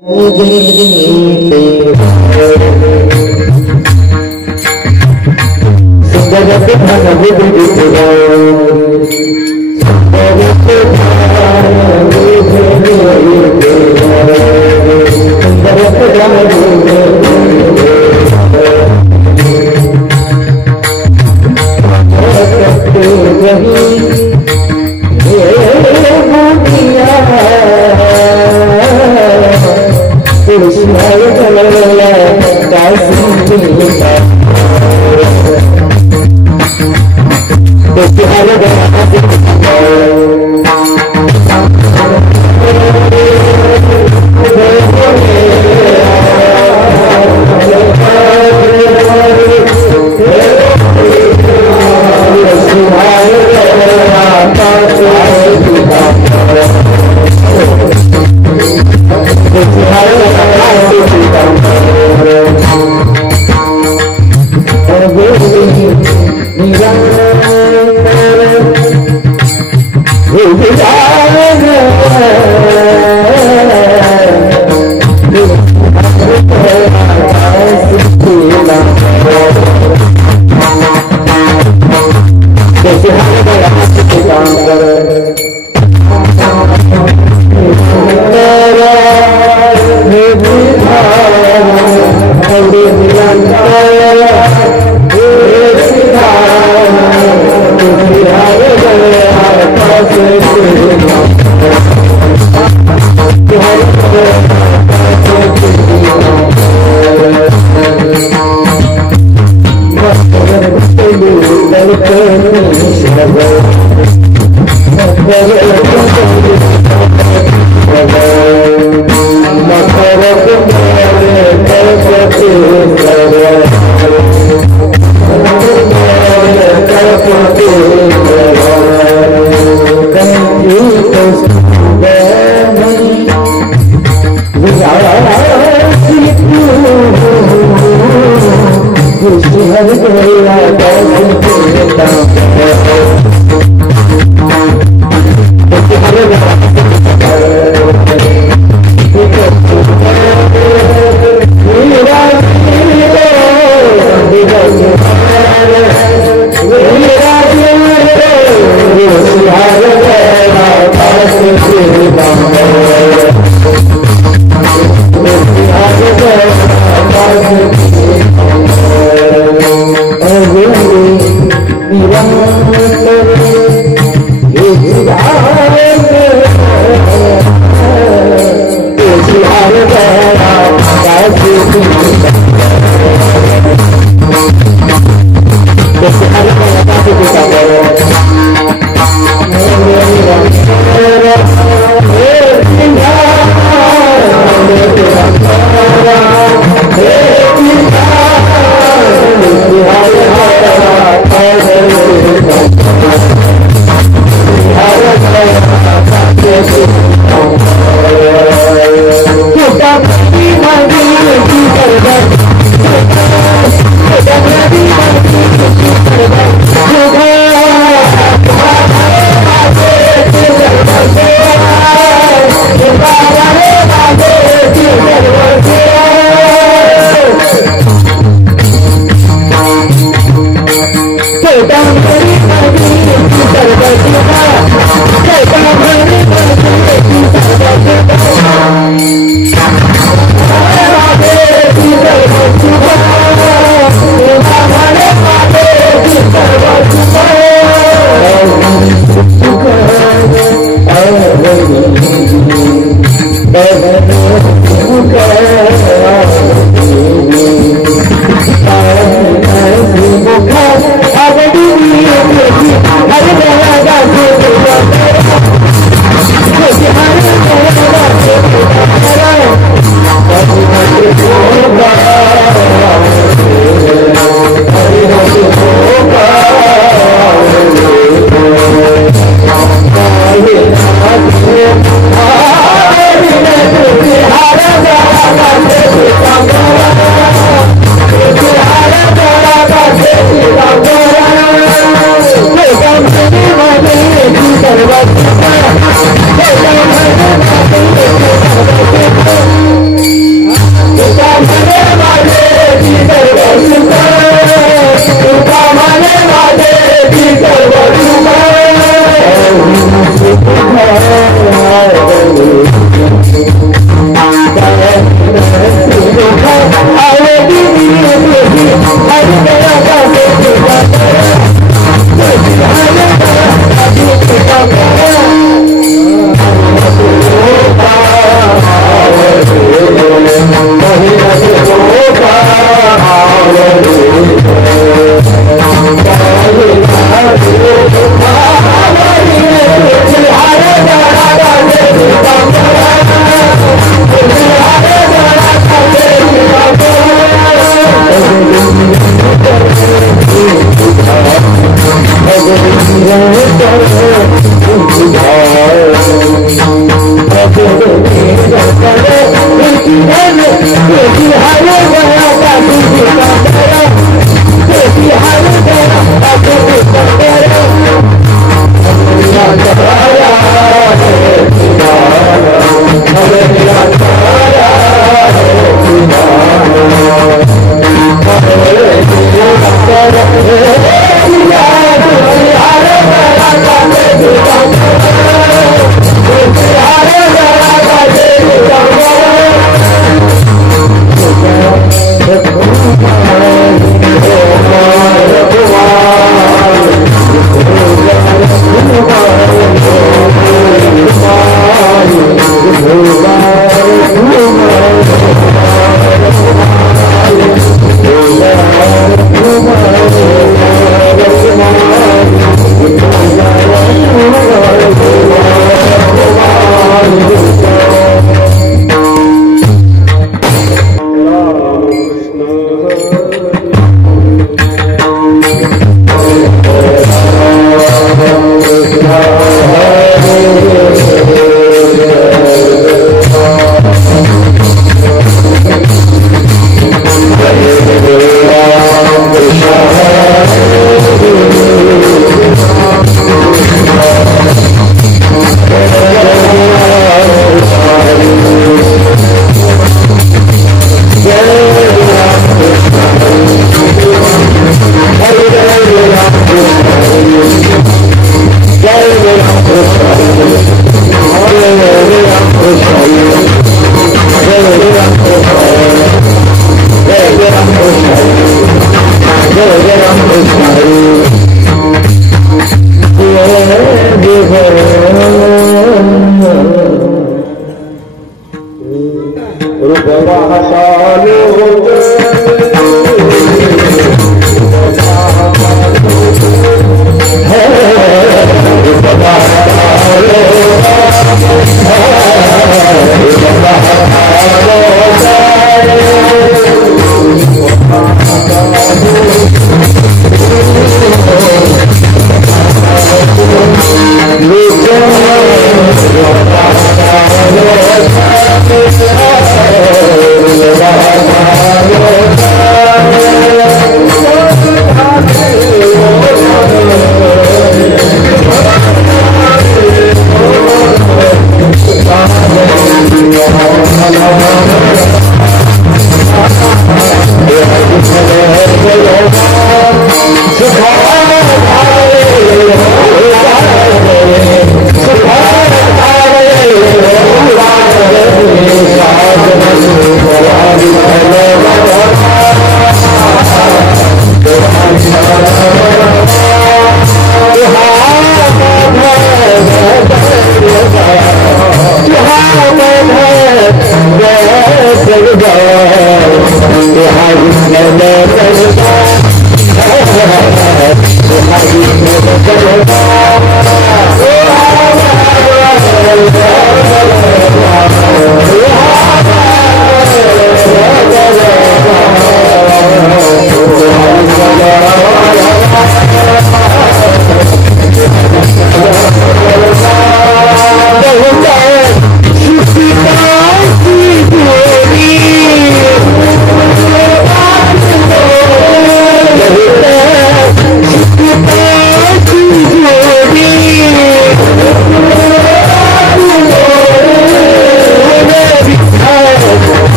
Hare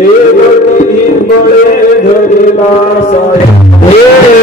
Devaki बड़े धरिला साय बड़े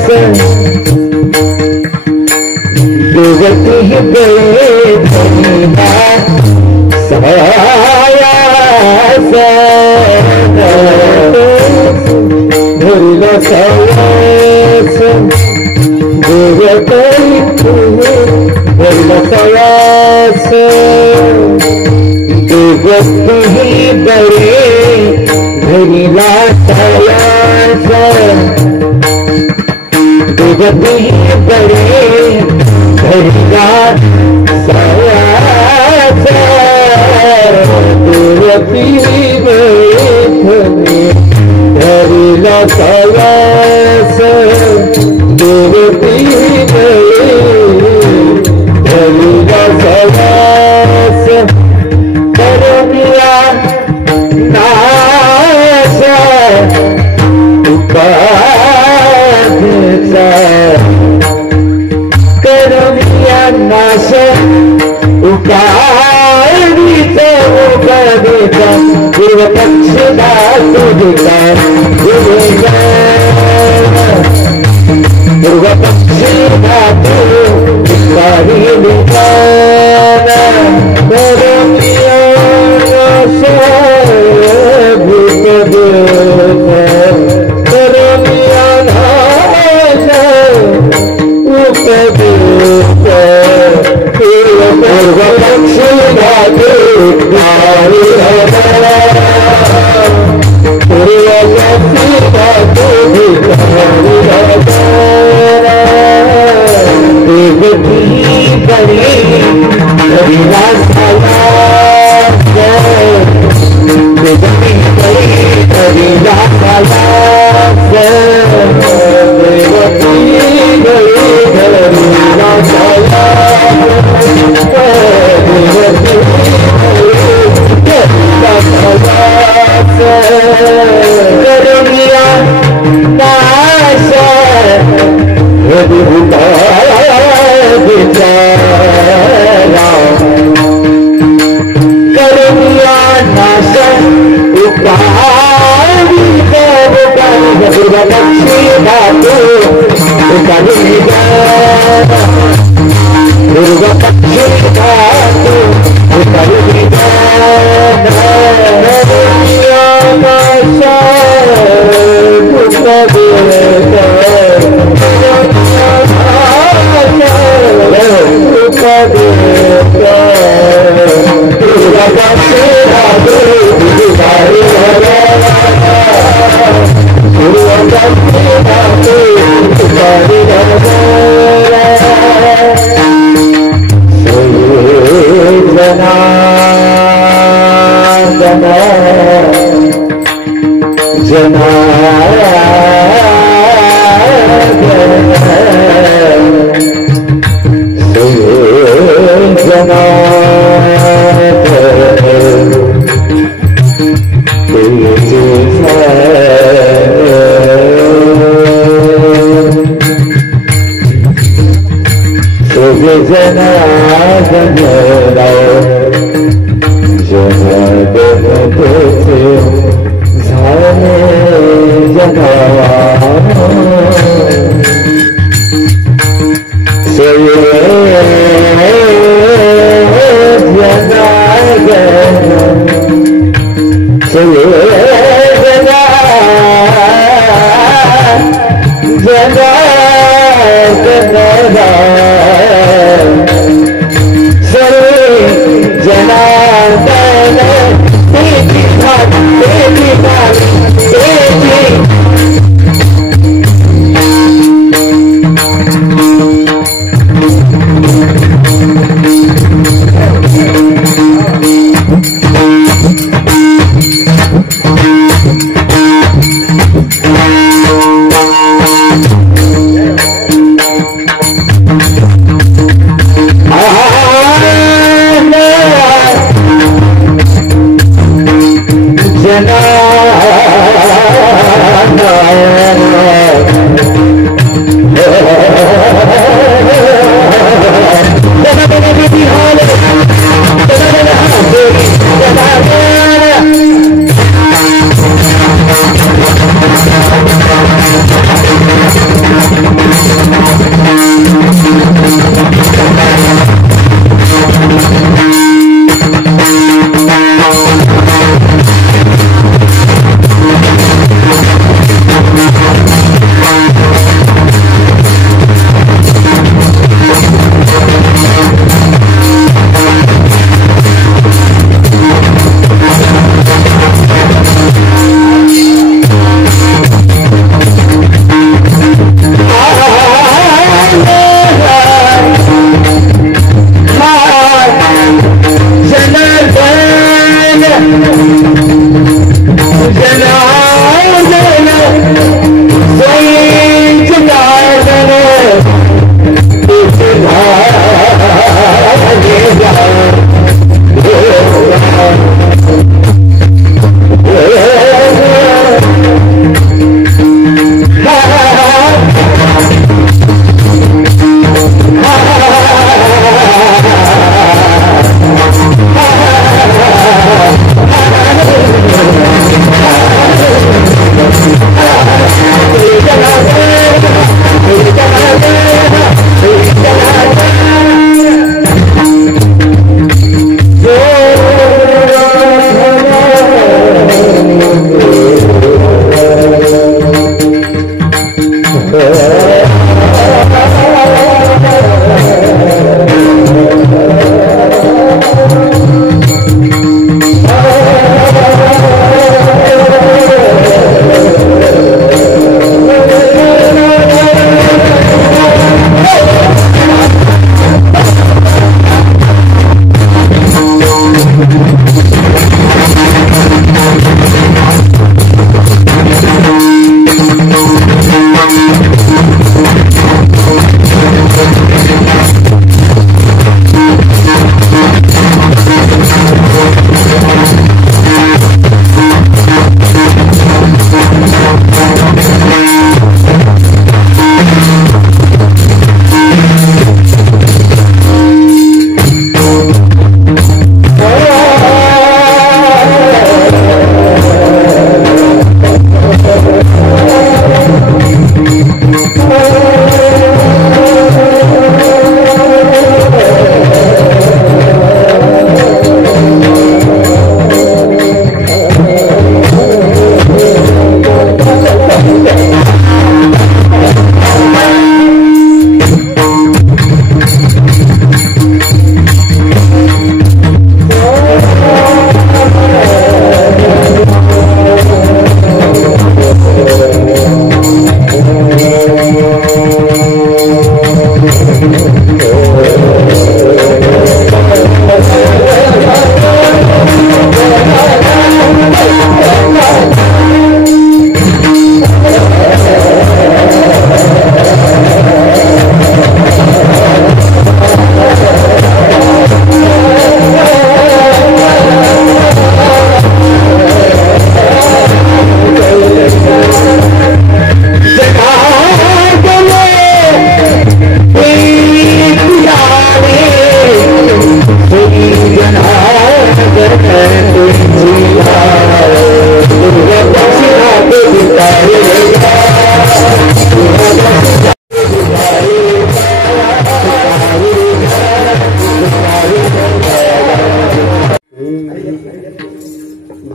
धरी दुगति बड़े धरी सहाया धरिल सयास धरिल सयास दुगति बड़े धरिला सयास दुगति बड़े धरिला सयास दुगति बड़े धरिला सयास दुगति बड़े धरिला सयास करुणिया करुणिया नाश उकारिता उकारिता पूर्व पक्ष धातु विकार पूर्व पक्ष धातु विकारी विकार करुणिया नाश भूत करुणिया नाश पूर्व पक्ष धातु विकारी पूर्व पक्ष धातु विकारी बड़ी पूर्वपक्षी धातु कलिगा पूर्वपक्षी धातु कलिगा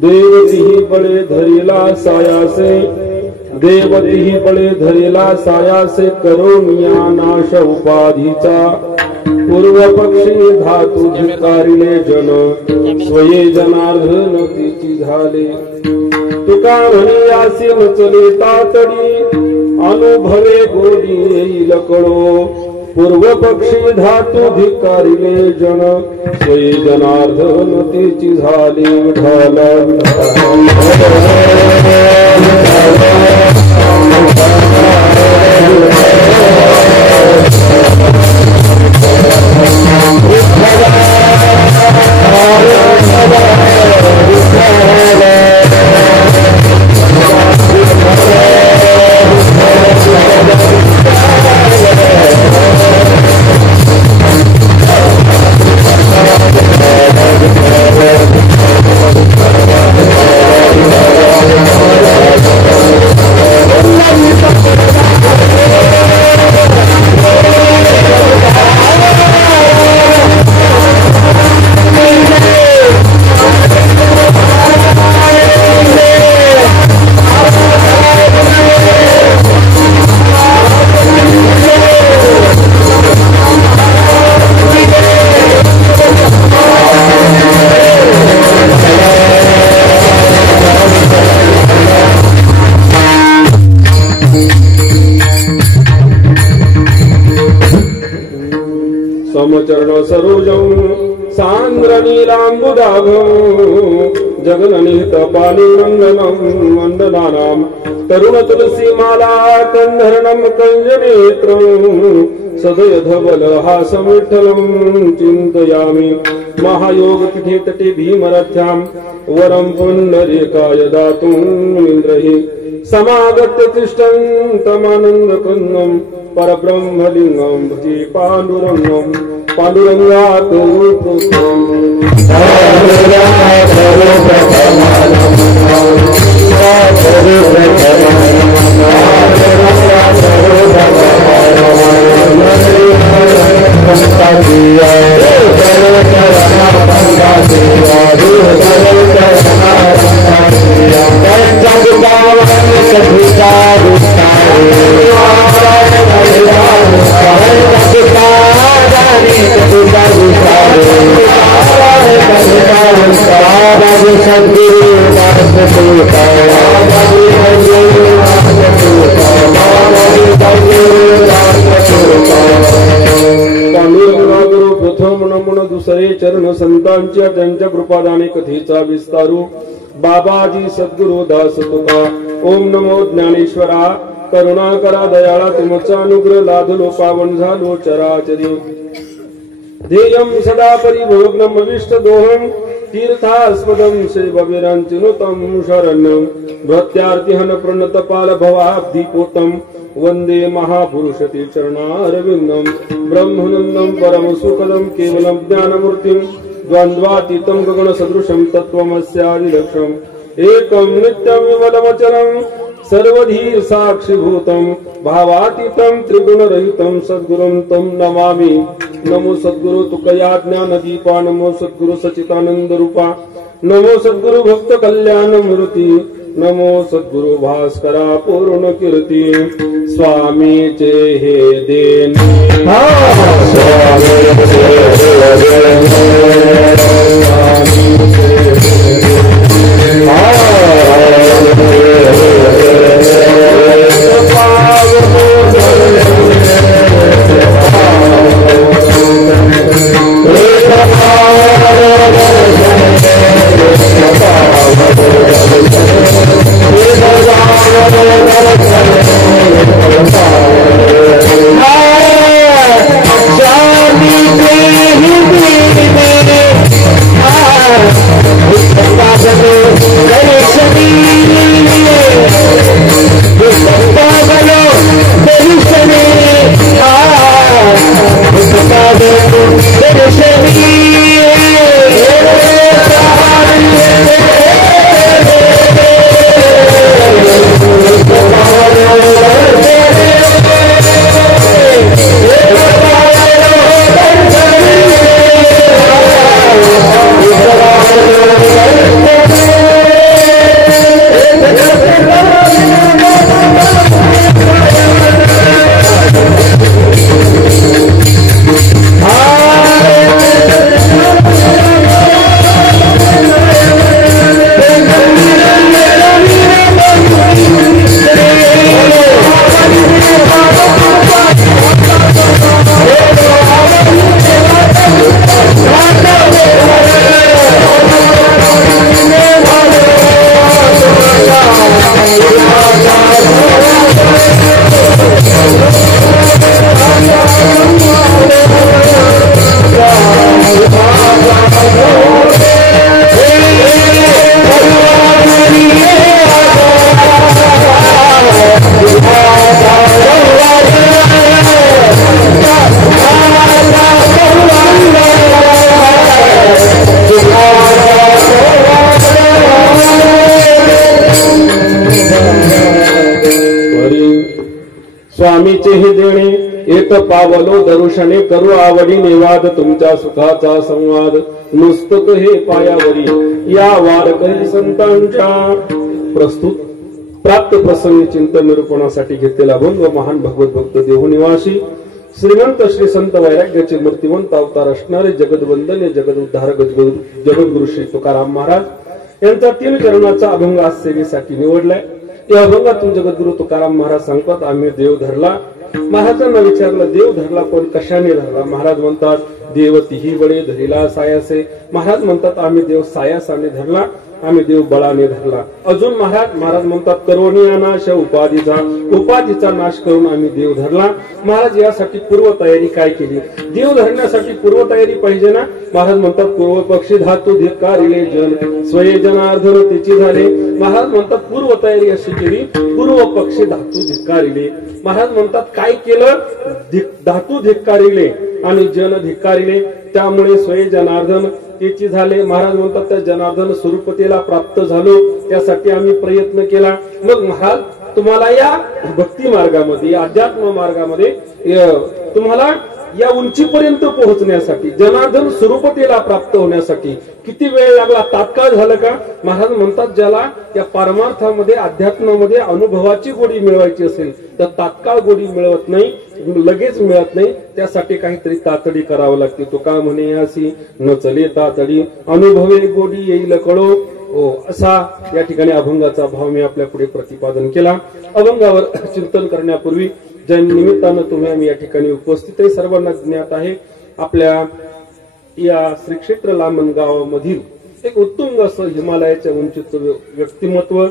देवती बळे धरिला सायासे, देवती बळे धरिला सायासे, करोनिया नाश उपाधीचा, पूर्व पक्षी धातू धिकारिले जन, स्वये जनार्दन तिची झाले, तुका म्हणी आसी नचले तातडी, अनुभवे गोडी येईल कळो, पूर्व पक्षी धातू धिकारिले जन, स्वये जनार्दन तिची झाली, विठ्ठल समचरण सरोजं सांद्र नीलांबुदाभं जगननिहित पाणिनंदनं वंदनानां तरुण तुलसी माला कंधरणं कंजनेत्रं सदय धवल हासं विठ्ठलं चिंतयामि महायोग पीठे तटे भीमरथ्यां वरं पुंडरीकाय दातुं इंद्रहि समागत्य तिष्ठन् तमानंद कन्नं परब्रह्मलिंगं भजे पांडुरंगं पांडुरंगात् दुसरे चरण संतांच्या त्यांच्या कृपादाने कथेचा विस्तारू बाबाजी सद्गुरु दास तुका ओम नमो ज्ञानेश्वरा करुणा करा दयाळा तुमचा अनुग्रह लादलो पावन झालो चराचरी ध्येयं सदा परिभोग्नम विष्ट दोहं तीर्थास्पदं सेवविरंचिनुतं शरणं भक्त्यार्तिहन प्रणतपाल भवाब्धिपोतं वंदे महापुरुषते चरणारविंदं ब्रह्मानंदं परम सुखदं केवलं ज्ञानमूर्तिं द्वंद्वातीतं गगन सदृशं तत्त्वमस्यादिलक्ष्यम् एकं नित्यं विमलमचलं सर्वधी साक्षिभूतं भावातीतं त्रिगुणरहितं सद्गुरुं तं नमामि नमो सद्गुरु तुकया ज्ञानदीपा नमो सद्गुरु सच्चिदानंद रूपा नमो सद्गुरु भक्त कल्याण मूर्ती नमो सद्गुरु भास्करा पूर्ण कीर्ती स्वामीचे हे देन Johnny, baby, baby, स्वामीचे हे देणे येत पावलो दर्शने करू आवडी निवाद तुमच्या सुखाचा संवाद नुस्तक हे पायावरी या वारकरी संतांच्या प्रस्तुत प्राप्त प्रसंगी चिंतन निरूपणासाठी घेतलेला अभंग महान भगवत भक्त देहनिवासी श्रीमंत श्री संत वैराग्याचे मूर्तिवंत अवतार असणारे जगदवंदनीय जगद उद्धारक जगद्गुरु श्री तुकाराम महाराज यांचा 3 चरणाचा अभंग आज सेवेसाठी निवडलाय। या अभंगातून जगद्गुरु तुकाराम महाराज सांगतात, आम्ही देव धरला। महाराजांना विचारलं, देव धरला कोण, कशाने धरला? महाराज म्हणतात, देव तिही बळे धरिला सायासे। महाराज म्हणतात, आम्ही देव सायासाने धरला, आम्ही देव बळाने धरला। अजून महाराज म्हणतात, करोनिया नाश उपाधीचा नाश करून आम्ही देव धरला। महाराज यासाठी पूर्वतयारी काय केली? देव धरण्यासाठी पूर्वतयारी पाहिजे ना। महाराज म्हणतात, पूर्व पक्षी धातू धिक्कारिले जन स्वये जनार्दन त्याची झाले। महाराज म्हणतात, पूर्वतयारी अशी केली, पूर्व पक्षी धातू धिक्कारिले। महाराज म्हणतात, काय केलं? धातू धिक्कारिले आणि जन धिक्कारिले, त्यामुळे स्वये जनार्दन त्याची झाले। महाराज म्हणतात, त्या जनार्दन स्वरूपतेला प्राप्त झालो, त्यासाठी आम्ही प्रयत्न केला। मग महाराज तुम्हाला या भक्ती मार्गामध्ये, अध्यात्म मार्गामध्ये तुम्हाला या उंचीपर्यंत पोहोचण्यासाठी, जनार्दन स्वरूपतेला प्राप्त होण्यासाठी किती वेळ लागला? तात्काळ झालं का? महाराज म्हणतात, ज्याला या पारमार्थामध्ये अध्यात्मामध्ये अनुभवाची गोडी मिळवायची असेल तर तात्काळ गोडी मिळवत नाही, लगेच मिळत नाही, त्यासाठी काहीतरी तातडी करावं लागते। तो का म्हणे अशी न चले तातडी अनुभवे गोडी येईल कळो असा या ठिकाणी अभंगाचा भाव मी आपल्या पुढे प्रतिपादन केला। अभंगावर चिंतन करण्यापूर्वी ज्या निमित्तानं तुम्ही आम्ही या ठिकाणी उपस्थित आहे, सर्वांना ज्ञात आहे, आपल्या या श्री क्षेत्र लामण गावामधील एक उत्तुंग असं हिमालयाच्या उंचीचं व्यक्तिमत्व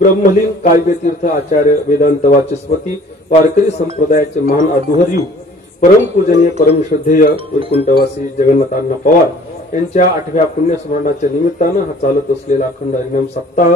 ब्रह्मलिंग काव्यतीर्थ आचार्य वेदांत वाचस्पती वारकरी संप्रदायाचे महान अधुहर्यू परमपूजनीय परमश्रद्धेय वैकुंठवासी जगन्नाथांना पवार यांच्या 8व्या पुण्यस्मरणाच्या निमित्तानं हा चालत असलेला अखंड हरिनाम सप्ताह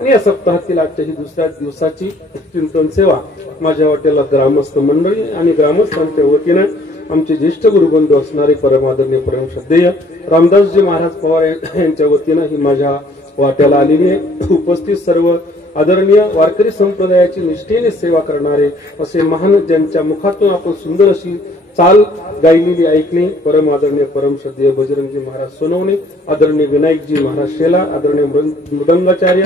आणि या सप्ताहातील आजच्या ही दुसऱ्या दिवसाची चिंतन सेवा माझ्या वाटेला ग्रामस्थ मंडळी आणि ग्रामस्थांच्या वतीने आमचे ज्येष्ठ गुरुबंधू असणारे परमादरणीय परमश्रद्धेय रामदासजी महाराज पवार यांच्या वतीने ही माझ्या वाट्याला आलेली आहे। उपस्थित सर्व आदरणीय वारकरी संप्रदायाची निष्ठेने सेवा करणारे असे महान ज्यांच्या मुखातून आपण सुंदर अशी चाल गायलेली ऐकली, परम आदरणीय परमश्रद्धेय बजरंगजी महाराज सोनवणे, आदरणीय विनायकजी महाराज शेला, आदरणीय मृदंगाचार्य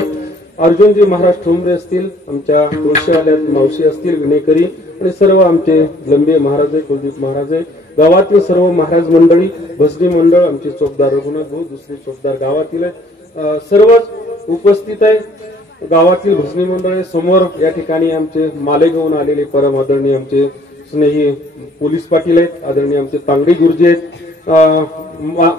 अर्जुनजी महाराज ठोंबरे असतील, आमच्या तुळशीवाल्यात मावशी असतील विनेकरी आणि सर्व आमचे लंबे महाराज आहे, कुलदीप महाराज आहे, गावातील सर्व महाराज मंडळी, भजनी मंडळ, आमचे चौकदार रघुनाथ भाऊ, दुसरे चौकदार गावातील सर्वच उपस्थित आहे। गावातील भजनी मंडळ समोर या ठिकाणी आमचे मालेगावून आलेले परम आदरणीय आमचे स्नेही पोलीस पाटील आहेत, आदरणीय आमचे तांगडी गुरुजी आहेत।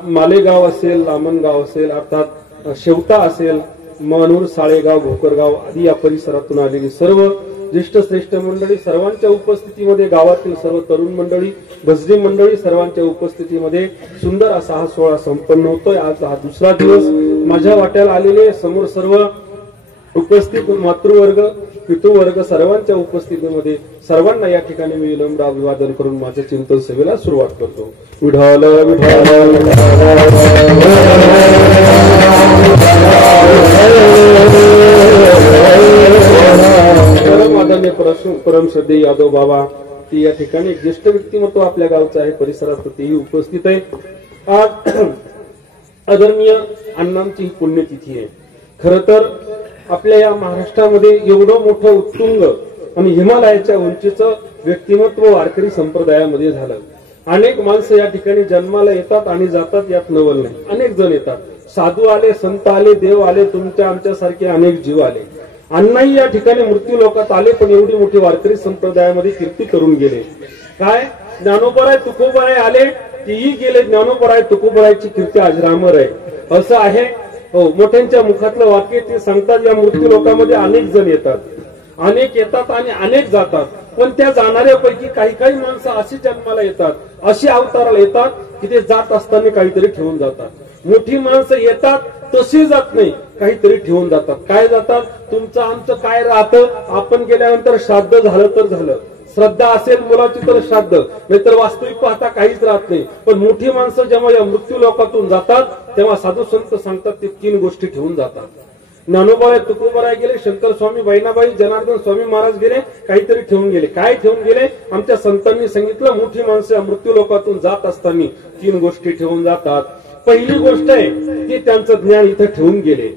मालेगाव असेल, लामणगाव असेल, अर्थात शेवटा असेल, मानूर, साळेगाव, भोकरगाव आदी या परिसरातून आलेली सर्व ज्येष्ठ श्रेष्ठ मंडळी, सर्वांच्या उपस्थितीमध्ये गावातील सर्व तरुण मंडळी, भजनी मंडळी सर्वांच्या उपस्थितीमध्ये सुंदर असा हा सोहळा संपन्न होतोय। आज हा दुसरा दिवस माझ्या वाट्याला आलेले समोर सर्व उपस्थित मातृवर्ग पितृवर्ग सर्वांच्या उपस्थितीमध्ये सर्वांना या ठिकाणी मी विनम्र अभिवादन करून माझ्या चिंतन सेवेला सुरुवात करतो। विठाल विठाल परम आदरणीय परमश्रद्धेय यादव बाबा ती या ठिकाणी एक ज्येष्ठ व्यक्तिमत्व आपल्या गावचं आहे, परिसरात तेही उपस्थित आहे। आज आदरणीय अण्णांची पुण्यतिथी आहे। खर तर आपल्या या महाराष्ट्रामध्ये एवढं मोठं उत्तुंग आणि हिमालयाच्या उंचीचं व्यक्तिमत्व वारकरी संप्रदायामध्ये झालं। अनेक माणसं या ठिकाणी जन्माला येतात आणि जातात, यात नवल नाही। अनेक जण येतात, साधू आले, संत आले, देव आले, तुमच्या आमच्यासारखे अनेक जीव आले। अण्णाही या ठिकाणी मृत्यू लोकात आले, पण एवढी मोठी वारकरी संप्रदायामध्ये कीर्ती करून गेले। काय ज्ञानोबराय तुकोबराय आले, तीही गेले, ज्ञानोबराय तुकोबरायची कीर्ती अजरामर आहे असं आहे। हो, मोठ्यांच्या मुखातलं वाक्य ते सांगतात, या मृत्यू लोकांमध्ये अनेक जण येतात, अनेक येतात आणि अनेक जातात, पण त्या जाणाऱ्यापैकी काही काही माणसं अशी जन्माला येतात, अशी अवताराला येतात की ते जात असताना काहीतरी ठेवून जातात। मोठी माणसं येतात तशी जात नाही, काहीतरी ठेवून जातात। काय जातात? तुमचं आमचं काय राहतं, आपण गेल्यानंतर श्राद्ध झालं तर झालं, श्रद्धा असेल मुलाची तर श्राद्ध, नाहीतर वास्तविक पाहता काहीच राहत नाही। पण मोठी माणसं जेव्हा या मृत्यू लोकातून जातात तेव्हा साधू संत सांगतात ते 3 गोष्टी ठेवून जातात। ज्ञानोबा तुकोबाराय गेले, शंकर स्वामी, बहिणाबाई, जनार्दन स्वामी महाराज गेले, काहीतरी ठेवून गेले. काय ठेवून गेले? आमच्या संतांनी सांगितलं, मोठी माणसं मृत्यू लोकातून जात असताना 3 गोष्टी ठेवून जातात. पहिली गोष्ट आहे की त्यांचं ज्ञान इथं ठेवून गेले.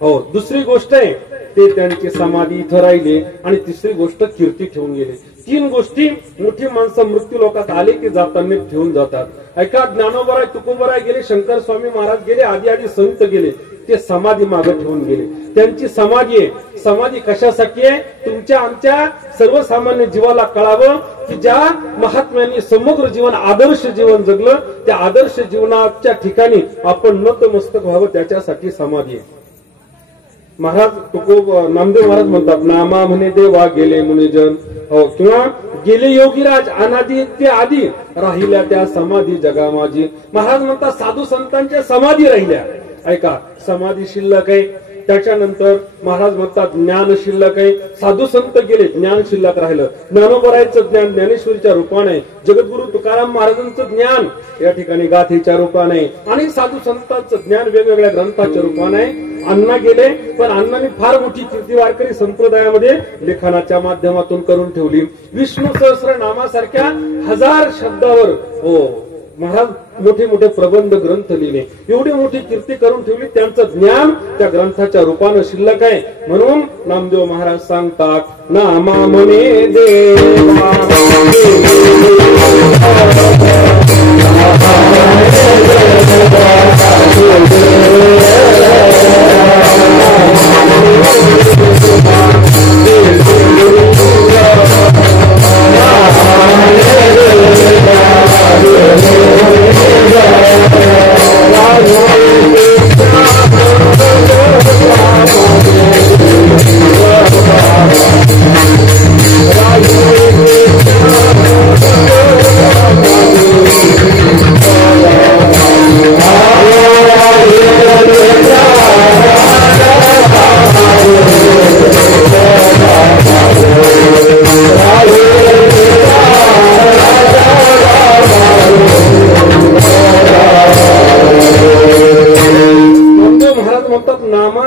हो. दुसरी गोष्ट आहे ते त्यांची समाधी इथं राहिली. आणि तिसरी गोष्ट कीर्ती ठेवून गेले. 3 गोष्टी मोठी माणसं मृत्यू लोकात आले की जाताना ठेवून जातात. ऐका, ज्ञानोबराय तुकोबाराय गेले, शंकर स्वामी महाराज गेले, आदी संत गेले, ते समाधी मागे ठेवून गेले. त्यांची समाधी आहे. समाधी कशासाठी आहे? तुमच्या आमच्या सर्वसामान्य जीवाला कळावं की ज्या महात्म्यांनी समग्र जीवन आदर्श जीवन जगलं, त्या आदर्श जीवनाच्या ठिकाणी आपण नतमस्तक व्हावं, त्याच्यासाठी समाधी आहे. महाराज नामदेव महाराज म्हणतात, नामा म्हणे देवा गेले मुनिजन, किंवा गेले योगीराज अनादी ते आधी, राहिल्या त्या समाधी जगा माझी. महाराज म्हणतात साधू संतांच्या समाधी राहिल्या. ऐका, समाधी शिल्लक आहे. त्याच्यानंतर महाराज म्हणतात ज्ञान शिल्लक आहे. साधू संत गेले, ज्ञान शिल्लक राहिलं. ज्ञानोबरायचं ज्ञान ज्ञानेश्वरीच्या रूपाने, जगद्गुरु तुकाराम महाराजांचं ज्ञान या ठिकाणी गाथेच्या रूपाने, आणि साधू संतांचं ज्ञान वेगवेगळ्या ग्रंथाच्या रूपाने. अण्णा गेले, पण अण्णांनी फार मोठी कीर्ती वारकरी संप्रदायामध्ये लेखनाच्या माध्यमातून करून ठेवली. विष्णू सहस्रनामासारख्या 1000 शब्दावर महाराज मोठे मोठे प्रबंध ग्रंथ लिहिले. एवढी मोठी कीर्ती करून ठेवली. त्यांचं ज्ञान त्या ग्रंथाच्या रूपानं शिल्लक आहे. म्हणून नामदेव महाराज सांगतात, नामा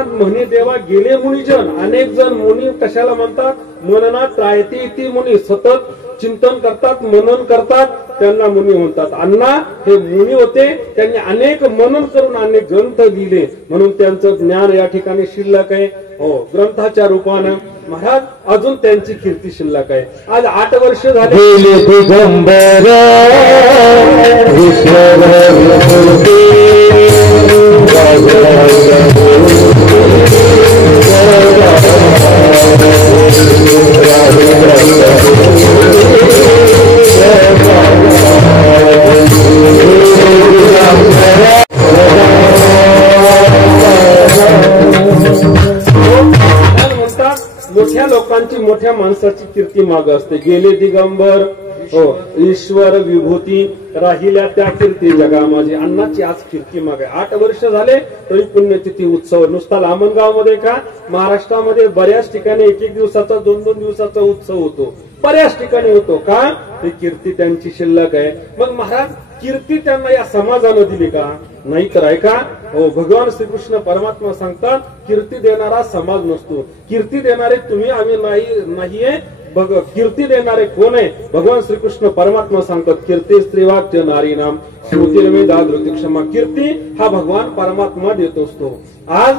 म्हणे देवा गेले मुनिजन. अनेक जण मुनी कशाला म्हणतात? मननात त्रायती मुनी, सतत चिंतन करतात, मनन करतात, त्यांना मुनी म्हणतात. अण्णा हे मुनी होते. त्यांनी अनेक मनन करून अनेक ग्रंथ लिहिले, म्हणून त्यांचं ज्ञान या ठिकाणी शिल्लक आहे. ग्रंथाच्या रूपानं महाराज अजून त्यांची कीर्ती शिल्लक आहे. आज 8 वर्ष झाले. मोठ्या लोकांची, मोठ्या माणसाची कीर्ती माग असते. गेले दिगंबर, ईश्वर विभूती, राहिल्या त्या कीर्ती जगा माझी. अण्णाची आज कीर्ती माग आहे. 8 वर्ष झाले तरी पुण्यतिथी उत्सव. नुसता लामणगाव मध्ये का, महाराष्ट्रामध्ये बऱ्याच ठिकाणी 1-1 दिवसाचा, 2-2 दिवसाचा उत्सव होतो. बऱ्याच ठिकाणी होतो का, ही कीर्ती त्यांची शिल्लक आहे. मग महाराज कीर्ती त्यांना या समाजानं दिली का? नाही तर ऐका, भगवान श्रीकृष्ण परमात्मा सांगतात, कीर्ती देणारा समाज नसतो. कीर्ती देणारे तुम्ही आम्ही नाहीये. कीर्ती देणारे कोण आहे? भगवान श्रीकृष्ण परमात्मा सांगतात, कीर्ती स्त्रीवाक्य नारी नाम श्रुतिर्वेदादृती क्षमा. कीर्ती हा भगवान परमात्मा देत असतो. आज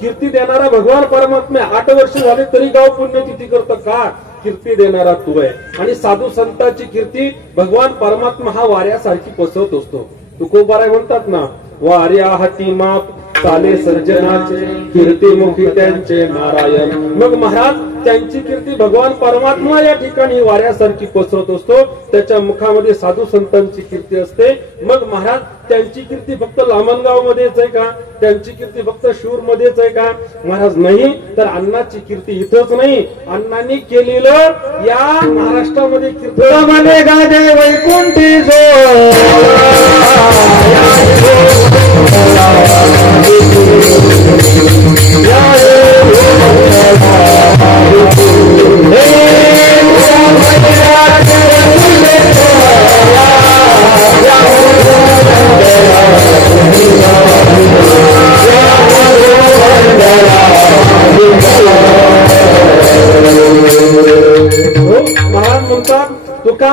कीर्ती देणारा भगवान परमात्मा. 8 वर्ष झाले तरी गाव पुण्यतिथी करतं का? कीर्ती देणारा तू आहे. आणि साधू संतांची कीर्ती भगवान परमात्मा हा वाऱ्यासारखी पसरत असतो. तुकोबाराय म्हणतात ना, वाऱ्या हाती माप चाले सर्जनाचे, कीर्तिमुखी त्यांचे नारायण. मग महाराज त्यांची कीर्ती भगवान परमात्मा या ठिकाणी वाऱ्यासारखी पसरत असतो. त्याच्या मुखामध्ये साधू संतांची कीर्ती असते. मग महाराज त्यांची कीर्ती फक्त लामणगाव मध्येच आहे का? त्यांची कीर्ती फक्त शूर मध्येच आहे का? महाराज नाही. तर अण्णाची कीर्ती इथंच नाही, अण्णांनी केलेलं या महाराष्ट्रामध्ये कीर्ती गाजे वैकुंठी जो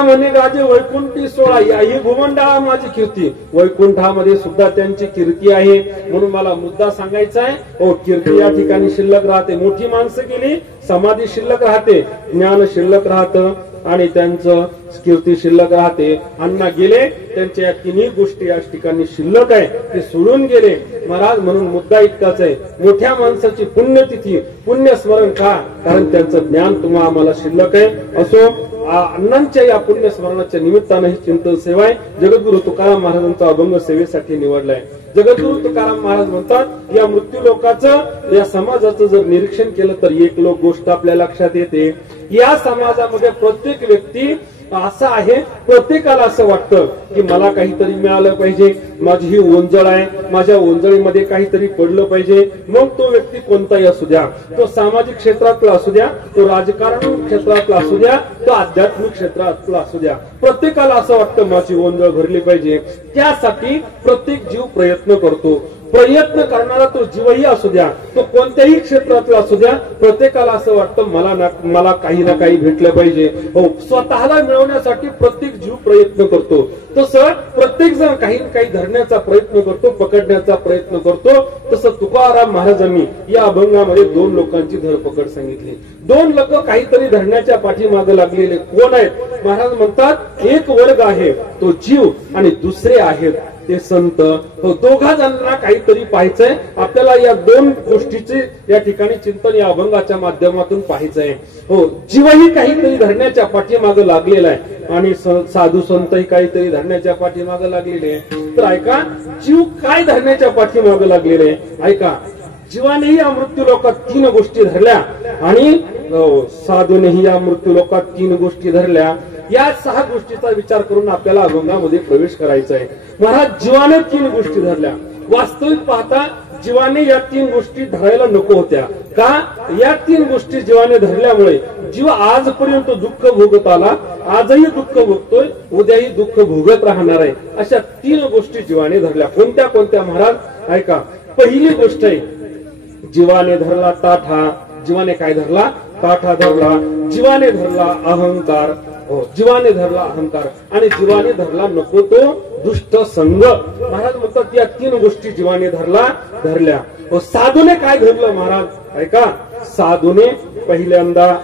म्हणे राजे वैकुंठी 16 ही घुमंडा माझी कीर्ती. वैकुंठामध्ये सुद्धा त्यांची कीर्ती आहे. म्हणून मला मुद्दा सांगायचा आहे. हो, कीर्ती या ठिकाणी शिल्लक राहते. मोठी माणसं गेली, समाधी शिल्लक राहते, ज्ञान शिल्लक राहतं आणि त्यांचं कीर्ती शिल्लक राहते. अण्णा गेले, त्यांच्या या तिन्ही गोष्टी या ठिकाणी शिल्लक आहे, ते सोडून गेले महाराज. म्हणून मुद्दा इतकाच आहे, मोठ्या माणसाची पुण्यतिथी, पुण्यस्मरण का? कारण त्यांचं ज्ञान तुम्हा आम्हाला शिल्लक आहे. असो, अण्णांच्या या पुण्यस्मरणाच्या निमित्तानं ही चिंतन सेवा आहे. जगद्गुरु तुकाराम महाराजांचा अभंग सेवेसाठी निवडलाय. जगद्गुरु तुकाराम महाराज म्हणतात, या मृत्यू लोकाचं, या समाजाचं जर निरीक्षण केलं तर एक लोक गोष्ट आपल्या लक्षात येते. या समाजामध्ये प्रत्येक व्यक्ती असं आहे, प्रत्येकाला असं वाटतं की मला काहीतरी मिळालं पाहिजे, माझी ही ओंजळ आहे, माझ्या ओंजळीमध्ये काहीतरी पडलं पाहिजे. मग तो व्यक्ती कोणताही असू द्या, तो सामाजिक क्षेत्रातला असू द्या, तो राजकारण क्षेत्रातला असू द्या, तो आध्यात्मिक क्षेत्रातला असू द्या, प्रत्येकाला असं वाटतं माझी ओंजळ भरली पाहिजे. त्यासाठी प्रत्येक जीव प्रयत्न करतो. प्रयत्न करणारा तो जीवही असू द्या, तो कोणत्याही क्षेत्रातला असू द्या, प्रत्येकाला असं वाटतं मला काही ना काही भेटलं पाहिजे. हो, स्वतःला मिळवण्यासाठी प्रत्येक जीव प्रयत्न करतो. तसं प्रत्येक जण काही काही धरण्याचा प्रयत्न करतो, पकडण्याचा प्रयत्न करतो. तसं तुकाराम महाराजांनी या अभंगामध्ये 2 लोकांची धरपकड सांगितली. 2 लोक काहीतरी धरण्याच्या पाठीमागे लागलेले कोण आहेत? महाराज म्हणतात, एक वर्ग आहे तो जीव आणि दुसरे आहेत ते संत. हो, दोघा जणांना काहीतरी पाहायचंय. आपल्याला या 2 गोष्टीचे या ठिकाणी चिंतन या अभंगाच्या माध्यमातून पाहायचंय. हो, जीवही काहीतरी धरण्याच्या पाठीमागे लागलेला आहे आणि साधू संतही काहीतरी धरण्याच्या पाठीमागे लागलेले आहे. तर ऐका, जीव काय धरण्याच्या पाठीमागे लागलेले आहे? ऐका, जीवानेही या मृत्यू लोकात 3 गोष्टी धरल्या आणि साधूनेही या मृत्यू लोकात 3 गोष्टी धरल्या. या 6 गोष्टीचा विचार करून आपल्याला अभंगामध्ये प्रवेश करायचा आहे. महाराज, जीवाने 3 गोष्टी धरल्या. वास्तविक पाहता जीवाने या 3 गोष्टी धरायला नको होत्या. का? या 3 गोष्टी जीवाने धरल्यामुळे जीव आजपर्यंत दुःख भोगत आला, आजही दुःख भोगतोय, उद्याही दुःख भोगत राहणार आहे. अशा 3 गोष्टी जीवाने धरल्या. कोणत्या कोणत्या महाराज? ऐका, पहिली गोष्ट आहे, जीवाने धरला ताठा. जीवाने काय धरला? ताठा धरला. जीवाने धरला अहंकार. हो, जीवाने धरला अहंकार आणि जीवाने धरला नको तो दुष्ट संग. महाराज म्हणतात, या 3 गोष्टी जीवाने धरल्या. हो, साधूने काय धरलं महाराज? ऐका, साधूने पहिल्यांदा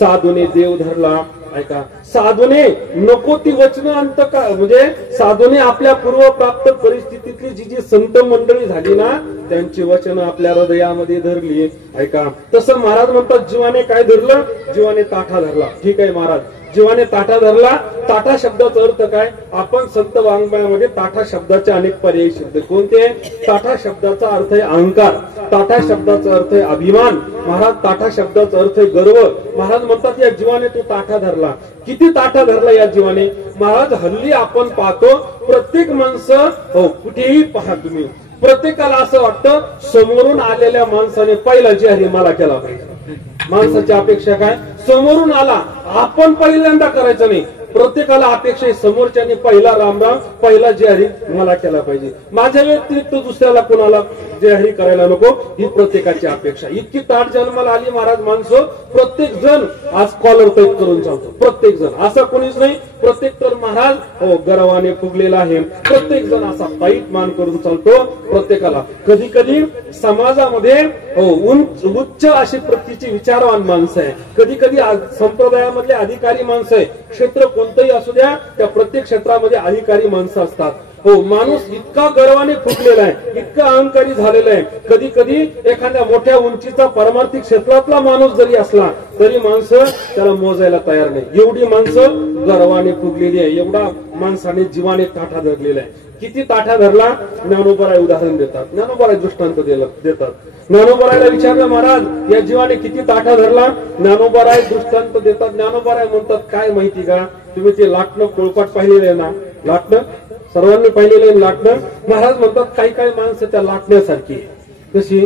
साधूने देव धरला. ऐका, साधूने नको ती वचनं अंत का, म्हणजे साधूने आपल्या पूर्वप्राप्त परिस्थितीतली जी संत मंडळी झाली ना, त्यांची वचनं आपल्या हृदयामध्ये धरली. ऐका, तसं महाराज म्हणतात, जीवाने काय धरलं? जीवाने ताठा धरला. ठीक आहे महाराज, जीवाने ताठा धरला. ताठा शब्दाचा अर्थ काय? आपण संत वाङ्मयामध्ये ताठा शब्दाचे अनेक पर्यायी शब्द कोणते? ताठा शब्दाचा अर्थ आहे अहंकार, ताठा शब्दाचा अर्थ आहे अभिमान. महाराज, ताठा शब्दाचा अर्थ आहे गर्व. महाराज म्हणतात, या जीवाने तो ताठा धरला. किती ताठा धरला या जीवाने? महाराज, हल्ली आपण पाहतो प्रत्येक माणसं, हो कुठेही पहा तुम्ही, प्रत्येकाला असं वाटतं समोरून आलेल्या माणसाने पहिला जाहीर मला केला पाहिजे. माणसाची अपेक्षा काय? समोरून आला आपण पहिल्यांदा करायचं नाही. प्रत्येकाला अपेक्षा आहे समोरच्याने पहिला रामराम, पहिला जयहरी मला केला पाहिजे. माझ्या व्यतिरिक्त दुसऱ्याला कोणाला जयहरी करायला नको, ही प्रत्येकाची अपेक्षा. इतकी ताट जन्माला आली महाराज माणसं. प्रत्येक जण आज कॉलर टाईप करून चालतो. प्रत्येक जण, असं कोणीच नाही. प्रत्येक तर महाराज हो गर्वाने फुगलेला आहे. प्रत्येक जण असा पाईट मान करून चालतो. प्रत्येकाला कधी कधी समाजामध्ये उच्च अशी प्रतीची विचारवान माणसं आहे. कधी कधी संप्रदायामधले अधिकारी माणसं आहे. क्षेत्र कोणतंही असू द्या, त्या प्रत्येक क्षेत्रामध्ये अधिकारी माणसं असतात. हो, माणूस इतका गर्वाने फुटलेला आहे, इतका अहंकारी झालेला आहे. कधी कधी एखाद्या मोठ्या उंचीचा परमार्थिक क्षेत्रातला माणूस जरी असला तरी माणसं त्याला मोजायला तयार नाही. एवढी माणसं गर्वाने फुगलेली आहे. एवढा माणसाने जीवाने ताठा धरलेला आहे. किती ताठा धरला? ज्ञानोबराय उदाहरण देतात, ज्ञानोबराय दृष्टांत देतात. ज्ञानोबरायला विचारलं, महाराज या जीवाने किती ताठा धरला? ज्ञानोबराय दृष्टांत देतात. ज्ञानोबराय म्हणतात, काय माहिती का, तुम्ही ते लाटणं पोळपाट पाहिलेलं आहे ना, लाटणं सर्वांनी पाहिलेलं आहे लाटणं. महाराज म्हणतात, काही काही माणसं त्या लाटण्यासारखी. कशी?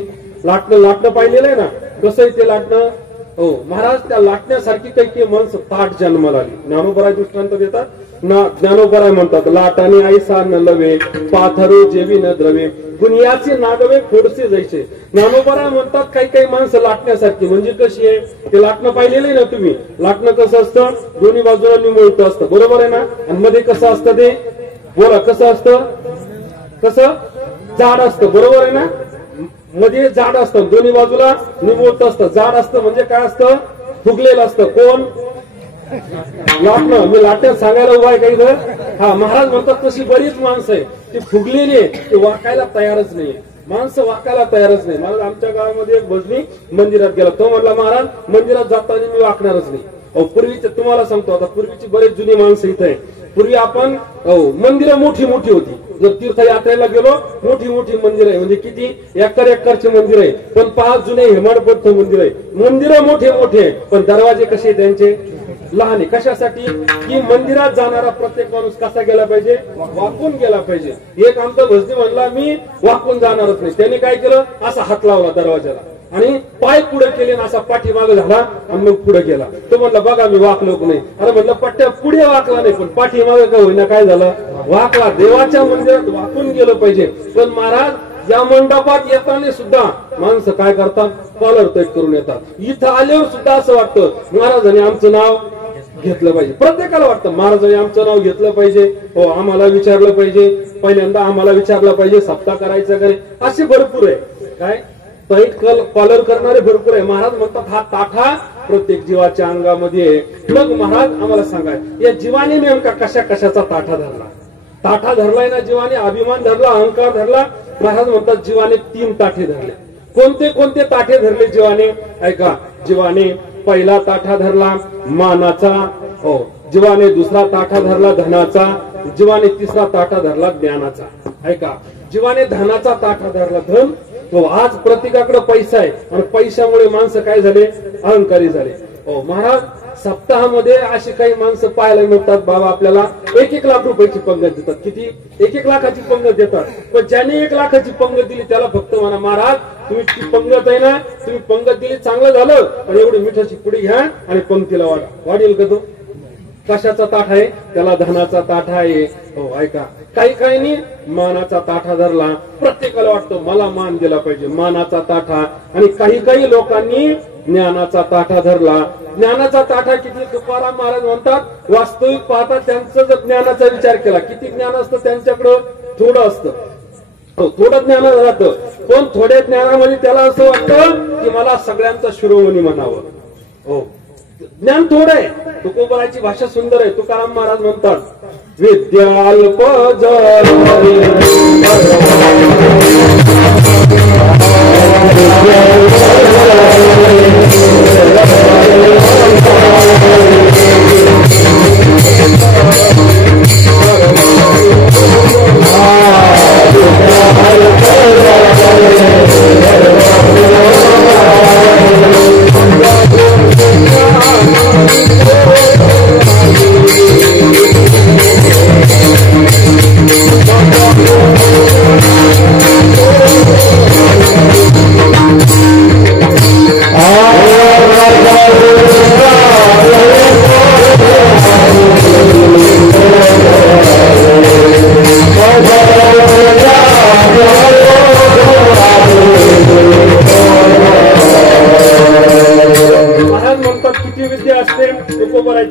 लाटणं पाहिलेलं आहे ना, कसं आहे ते लाटणं? हो महाराज, त्या लाटण्यासारखी काही काही माणसं ताट जन्माला आली. ज्ञानोबराय दृष्टांत देतात. ज्ञानोबराय म्हणतात, लाटाने ऐसा न लवे, पाथरो जेवी न द्रवे. गुनियाचे नागवे फोडसे जायचे. ज्ञानोबा म्हणतात काही काही माणसं लाटण्यासारखी. म्हणजे कशी आहे ते लाटणं पाहिलेलं आहे ना तुम्ही. लाटणं कसं असतं, दोन्ही बाजूला निमुळतं असतं, बरोबर आहे ना. आणि मध्ये कसं असतं ते बोला, कसं असतं, कसं जाड असतं, बरोबर आहे ना. मध्ये जाड असतं, दोन्ही बाजूला निमुळतं असतं. जाड असतं म्हणजे काय असतं, फुगलेलं असतं. कोण लाटणं, मी लाटण्यात सांगायला उभा आहे काही जर. हा, महाराज म्हणतात तशी बरीच माणसं आहे ती फुगलेली आहे, ते वाकायला तयारच नाही. माणसं वाकायला तयारच नाही. महाराज आमच्या गावामध्ये एक भजनी मंदिरात गेला. तो म्हणला महाराज मंदिरात जाताना मी वाकणारच नाही. पूर्वीचे तुम्हाला सांगतो, आता पूर्वीची बरेच जुनी माणसं इथे आहे. पूर्वी आपण मंदिरं मोठी मोठी होती. जर तीर्थयात्रेला गेलो मोठी मोठी मंदिर आहे, म्हणजे किती एकर एकरचे मंदिर आहे. पण 5 जुने हेमाडपंथ मंदिर आहे. मंदिरं मोठे मोठे पण दरवाजे कसे त्यांचे लहान आहे. कशासाठी की मंदिरात जाणारा प्रत्येक माणूस कसा गेला पाहिजे, वाकून गेला पाहिजे. एक आमचा भजनी म्हणला मी वाकून जाणारच नाही. त्याने काय केलं, असा हात लावला दरवाजाला आणि पाय पुढे केले आणि असा पाठीमागे झाला आणि मग पुढे गेला. तो म्हणला बघा मी वाकलो नाही. अरे म्हटलं पट्ट्या पुढे वाकला नाही पण पाठीमागे का होईना काय झालं, वाकला. देवाच्या मंदिरात वाकून गेलं पाहिजे. पण महाराज या मंडपात येताना सुद्धा माणसं काय करतात, कॉलर टाईट करून येतात. इथं आल्यावर सुद्धा असं वाटतं महाराजांनी आमचं नाव घेतलं पाहिजे. प्रत्येकाला वाटतं महाराजांनी आमचं नाव घेतलं पाहिजे, हो आम्हाला विचारलं पाहिजे, पहिल्यांदा आम्हाला विचारलं पाहिजे सप्ताह करायचं का. असे भरपूर आहे काय टाईट कॉलर करणारे भरपूर आहे. महाराज म्हणतात हा ताठा प्रत्येक जीवाच्या अंगामध्ये आहे. मग महाराज आम्हाला सांगाय या जीवाने नेमका कशा कशाचा ताठा धरला. ताठा धरलाय ना जीवाने, अभिमान धरला, अहंकार धरला. महाराज म्हणतात जीवाने 3 ताठे धरले. कोणते कोणते ताठे धरले जीवाने, ऐका. जीवाने पहिला ताठा धरला मानाचा, हो. जीवाने दुसरा ताठा धरला धनाचा. जीवाने तिसरा ताठा धरला ज्ञानाचा, ऐका. जीवाने धनाचा ताठा धरला. धन, हो. आज प्रत्येकाकडे पैसा आहे आणि पैशामुळे माणसं काय झाले, अहंकारी झाले. हो महाराज सप्ताहामध्ये अशी काही माणसं पाहायला मिळतात, बाबा आपल्याला 1-1 लाख रुपयाची पंगत देतात. किती, 1-1 लाखाची पंगत देतात. पण ज्याने 1 लाखाची पंगत दिली त्याला फक्त म्हणा महाराज तुम्ही ती पंगत आहे ना, तुम्ही पंगत दिली चांगलं झालं, पण एवढी मिठाची पुडी घ्या आणि पंक्तीला वाढा. वाढेल का तो. कशाचा ताठ आहे, त्याला धनाचा ताठ आहे. हो ऐका. काही काहींनी मानाचा ताठा धरला. प्रत्येकाला वाटतं मला मान दिला पाहिजे, मानाचा ताठा. आणि काही काही लोकांनी ज्ञानाचा ताठा धरला. ज्ञानाचा ताठा किती, तुकाराम महाराज म्हणतात वास्तविक पाहता त्यांचं जर ज्ञानाचा विचार केला, किती ज्ञान असतं त्यांच्याकडं, थोडं असतं. थोडं ज्ञान राहतं. पण थोड्या ज्ञानामध्ये त्याला असं वाटतं की मला सगळ्यांचा शिरोमणी म्हणावं. हो ज्ञान थोडं आहे. तुकोबराची भाषा सुंदर आहे. तुकाराम महाराज म्हणतात विद्याल्प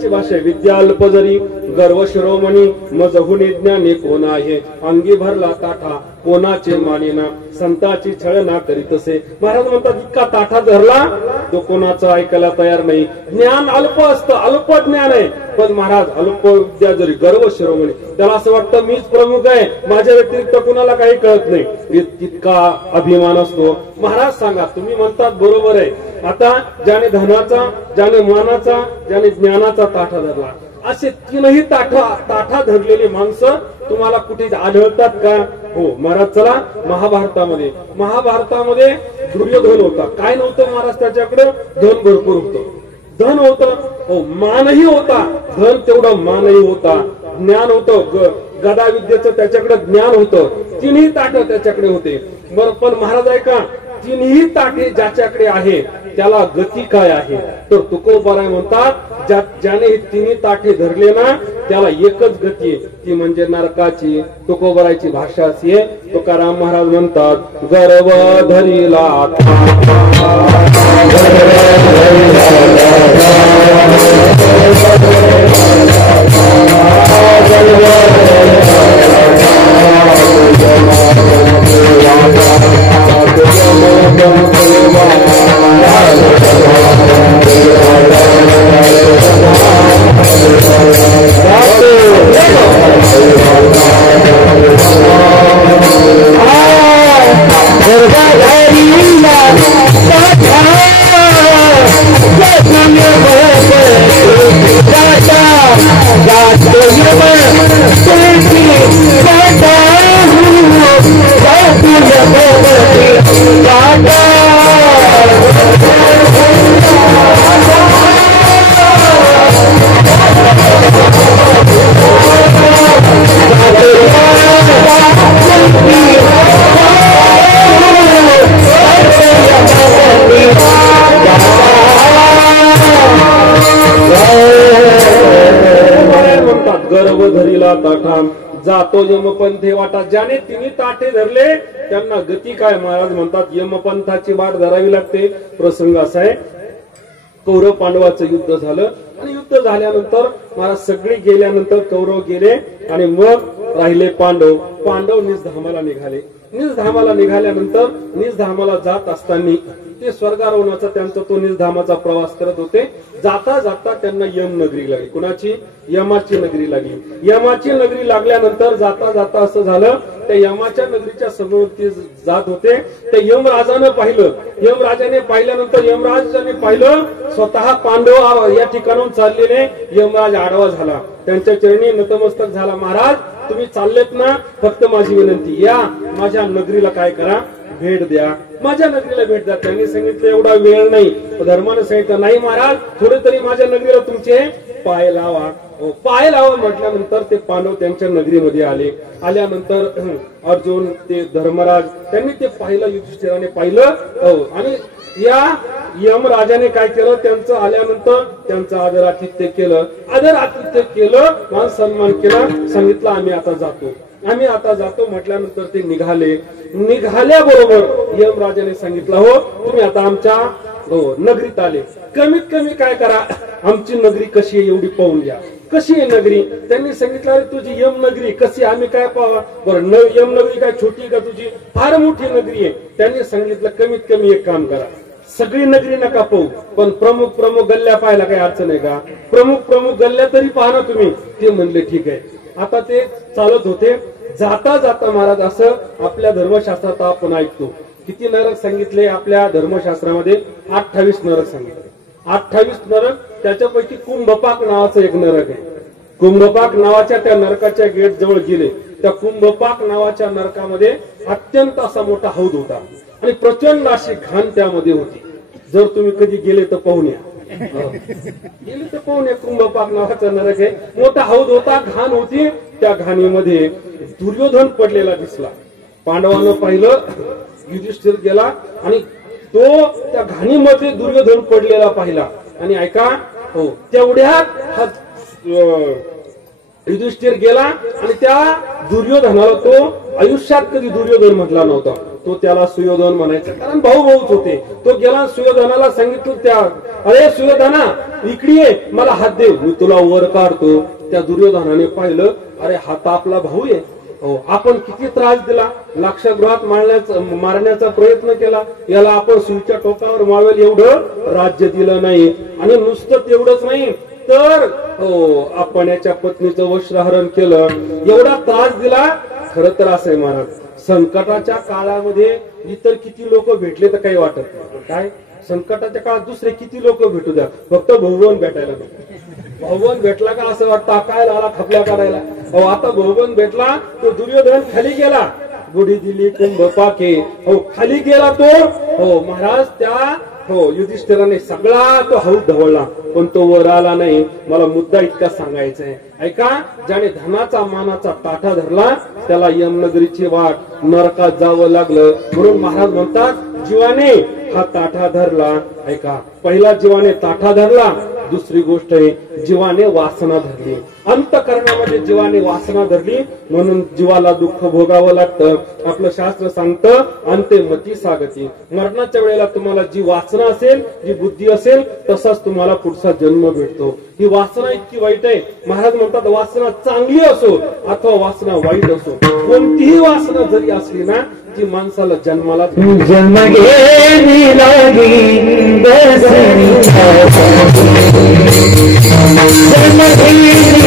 भाषा. विद्या अल्प जरी गर्व शिरोमणी मजहुनी ज्ञानी कोण आहे. अंगी भरला ताठा कोणाचे मानेना संताची छळना करीतसे. महाराज म्हणतात इतका ताठा धरला तो कोणाचं ऐकायला तयार नाही. ज्ञान अल्प असतं, अल्प ज्ञान आहे. पण महाराज अल्प विद्या जरी गर्व शिरोमणी, त्याला असं वाटतं मीच प्रमुख आहे, माझ्या व्यतिरिक्त कुणाला काही कळत नाही. तितका अभिमान असतो. महाराज सांगा, तुम्ही म्हणतात बरोबर आहे. आता ज्याने धनाचा, ज्याने मानाचा, ज्याने ज्ञानाचा ताठा धरला, असे 3ही ताठा धरलेली माणसं तुम्हाला कुठे आढळतात का. हो महाराज चला महाभारतामध्ये दुर्योधन होता. काय नव्हतं महाराज त्याच्याकडे, धन भरपूर होतं. धन होतं, हो मानही होता. धन तेवढं मानही होता. ज्ञान होतं, गदा विद्येचं त्याच्याकडे ज्ञान होतं. 3ही ताठ त्याच्याकडे होते. बरं पण महाराज ऐका, 3ही ताठे ज्याच्याकडे आहे त्याला गती काय आहे. तर तुकोबाराय म्हणतात ज्याने हे तिन्ही ताठे धरले ना त्याला एकच गती आहे, ती म्हणजे नरकाची. तुकोबरायची भाषा अशी आहे. तुकाराम महाराज म्हणतात गर्व धरिला गर्व धरिला ताठा जातो यमपंथे वाटा. ज्याने तिन्ही ताठे धरले त्यांना गती काय. महाराज म्हणतात यमपंथाची वाट धरावी लागते. प्रसंग असा आहे, कौरव पांडवाचं युद्ध झालं आणि युद्ध झाल्यानंतर महाराज सगळे गेल्यानंतर कौरव गेले आणि मग राहिले पांडव. पांडव निजधामाला निघाले. निजधामाला निघाल्यानंतर निजधामाला जात असताना ते स्वर्गारोहणाचा त्यांचा तो निजधामाचा प्रवास करत होते. जाता जाता त्यांना यम नगरी लागली. कुणाची? यमाची नगरी लागली. यमाची नगरी लागल्यानंतर जाता जाता असं झालं, त्या यमाच्या नगरीच्या समोर ते जात होते. ते यमराजानं पाहिलं. यमराजाने पाहिल्यानंतर यमराजाने पाहिलं स्वतः पांडव या ठिकाणून चाललेले. यमराज आडवा झाला, त्यांच्या चरणी नतमस्तक झाला. महाराज तुम्ही चाललेत ना, फक्त माझी विनंती, या माझ्या नगरीला काय करा, भेट द्या, माझ्या नगरीला भेट द्या. त्यांनी सांगितलं एवढा वेळ नाही. धर्मानं सांगितलं नाही महाराज, थोडे तरी माझ्या नगरीला तुमचे पाय लावा. पाय लावा म्हटल्यानंतर ते पांडव त्यांच्या नगरीमध्ये आले. आल्यानंतर अर्जुन ते धर्मराज त्यांनी ते पाहिलं, युधिष्ठिराने पाहिलं आणि या यमराजाने काय केलं, त्यांचं आल्यानंतर त्यांचं आदर आतिथ्य केलं. आदर आतिथ्य केलं, मान सन्मान केला. सांगितलं आम्ही आता जातो, आम्ही आता जातो म्हटल्यानंतर ते निघाले. निघाल्याबरोबर यमराजाने सांगितलं हो तुम्ही आता आमच्या नगरीत आले, कमीत कमी काय करा, आमची नगरी कशी आहे एवढी पाहून घ्या. कशी आहे नगरी? त्यांनी सांगितलं अरे तुझी यम नगरी कशी, आम्ही काय पाहावा. बरं यम नगरी काय छोटी का तुझी? फार मोठी नगरी आहे. त्यांनी सांगितलं कमीत कमी एक काम करा, सगळी नगरी नका पाहू, पण प्रमुख प्रमुख गल्ल्या पाहायला काही अडचण आहे का? प्रमुख प्रमुख गल्ल्या तरी पाहा ना तुम्ही. ते म्हणले ठीक आहे. आता ते चालत होते. जाता जाता महाराज असं आपल्या धर्मशास्त्रात आपण ऐकतो, किती नरक सांगितले आपल्या धर्मशास्त्रामध्ये? 28 नरक सांगितले. 28 नरक. त्याच्यापैकी कुंभपाक नावाचं एक नरक आहे. कुंभपाक नावाच्या त्या नरकाच्या गेट जवळ गेले. त्या कुंभपाक नावाच्या नरकामध्ये अत्यंत असा मोठा हौद होता आणि प्रचंड अशी घाण त्यामध्ये होती. जर तुम्ही कधी गेले तर पाहून या. गेले तर पाहून या. कुंभपाक नावाचा नरक आहे. मोठा हौद होता, घाण होती. त्या घाणीमध्ये दुर्योधन पडलेला दिसला. पांडवांना पाहिलं. युधिष्ठिर गेला आणि तो त्या घाणीमध्ये दुर्योधन पडलेला पाहिला. आणि ऐका हो तेवढ्यात युधिष्ठिर गेला आणि त्या दुर्योधनाला, तो आयुष्यात कधी दुर्योधन म्हटला नव्हता, तो त्याला सुयोधन म्हणायचा, कारण भाऊ भाऊच होते. तो गेला सुयोधनाला सांगितलं, त्या अरे सुयोधना इकडे ये, मला हात दे, मी तुला वर काढतो. त्या दुर्योधनाने पाहिलं अरे हा तर आपला भाऊ आहे. हो आपण किती त्रास दिला, लाक्षागृहात मारण्याचा प्रयत्न केला, याला आपण सुईच्या टोकावर मावेल एवढं राज्य दिलं नाही. आणि नुसतं तेवढंच नाही तर हो आपण याच्या पत्नीचं वस्त्रहरण केलं, एवढा त्रास दिला. खरं तर असं आहे महाराज, संकटाच्या काळामध्ये इतर किती लोक भेटले तर काही वाटत नाही. काय संकटाच्या काळात दुसरे किती लोक भेटू द्या, फक्त भगवान भेटायला नको. भगवान भेटला का असं वाटतं काय आला खपल्या काढायला. हो आता भगवान भेटला तो दुर्योधन खाली गेला, बुडी दिली कुंभपाके. हो खाली गेला तो. हो महाराज त्या हो युधिष्ठिराने सगळा तो हौद ढवळला, पण तो वर आला नाही. मला मुद्दा इतका सांगायचा आहे, ऐका. ज्याने धनाचा मानाचा ताठा धरला त्याला यमनगरीची वाट, नरकात जावं लागलं. म्हणून महाराज म्हणतात जीवाने हा ताठा धरला. ऐका, पहिला जीवाने ताठा धरला, दुसरी गोष्ट आहे, जीवाने वासना धरली, अंतःकरणामध्ये जीवाने वासना धरली म्हणून जीवाला दुःख भोगावं लागतं. आपलं शास्त्र सांगतं अंते मती सागती, मरणाच्या वेळेला तुम्हाला जी वासना असेल, जी बुद्धी असेल, तसाच तुम्हाला पुढचा जन्म भेटतो. ही वासना इतकी वाईट आहे. महाराज म्हणतात वासना चांगली असो अथवा वासना वाईट असो, कोणतीही वासना जरी असली ना ती माणसाला जन्माला जन्म घेणी लागी बसणी जन्म घेणी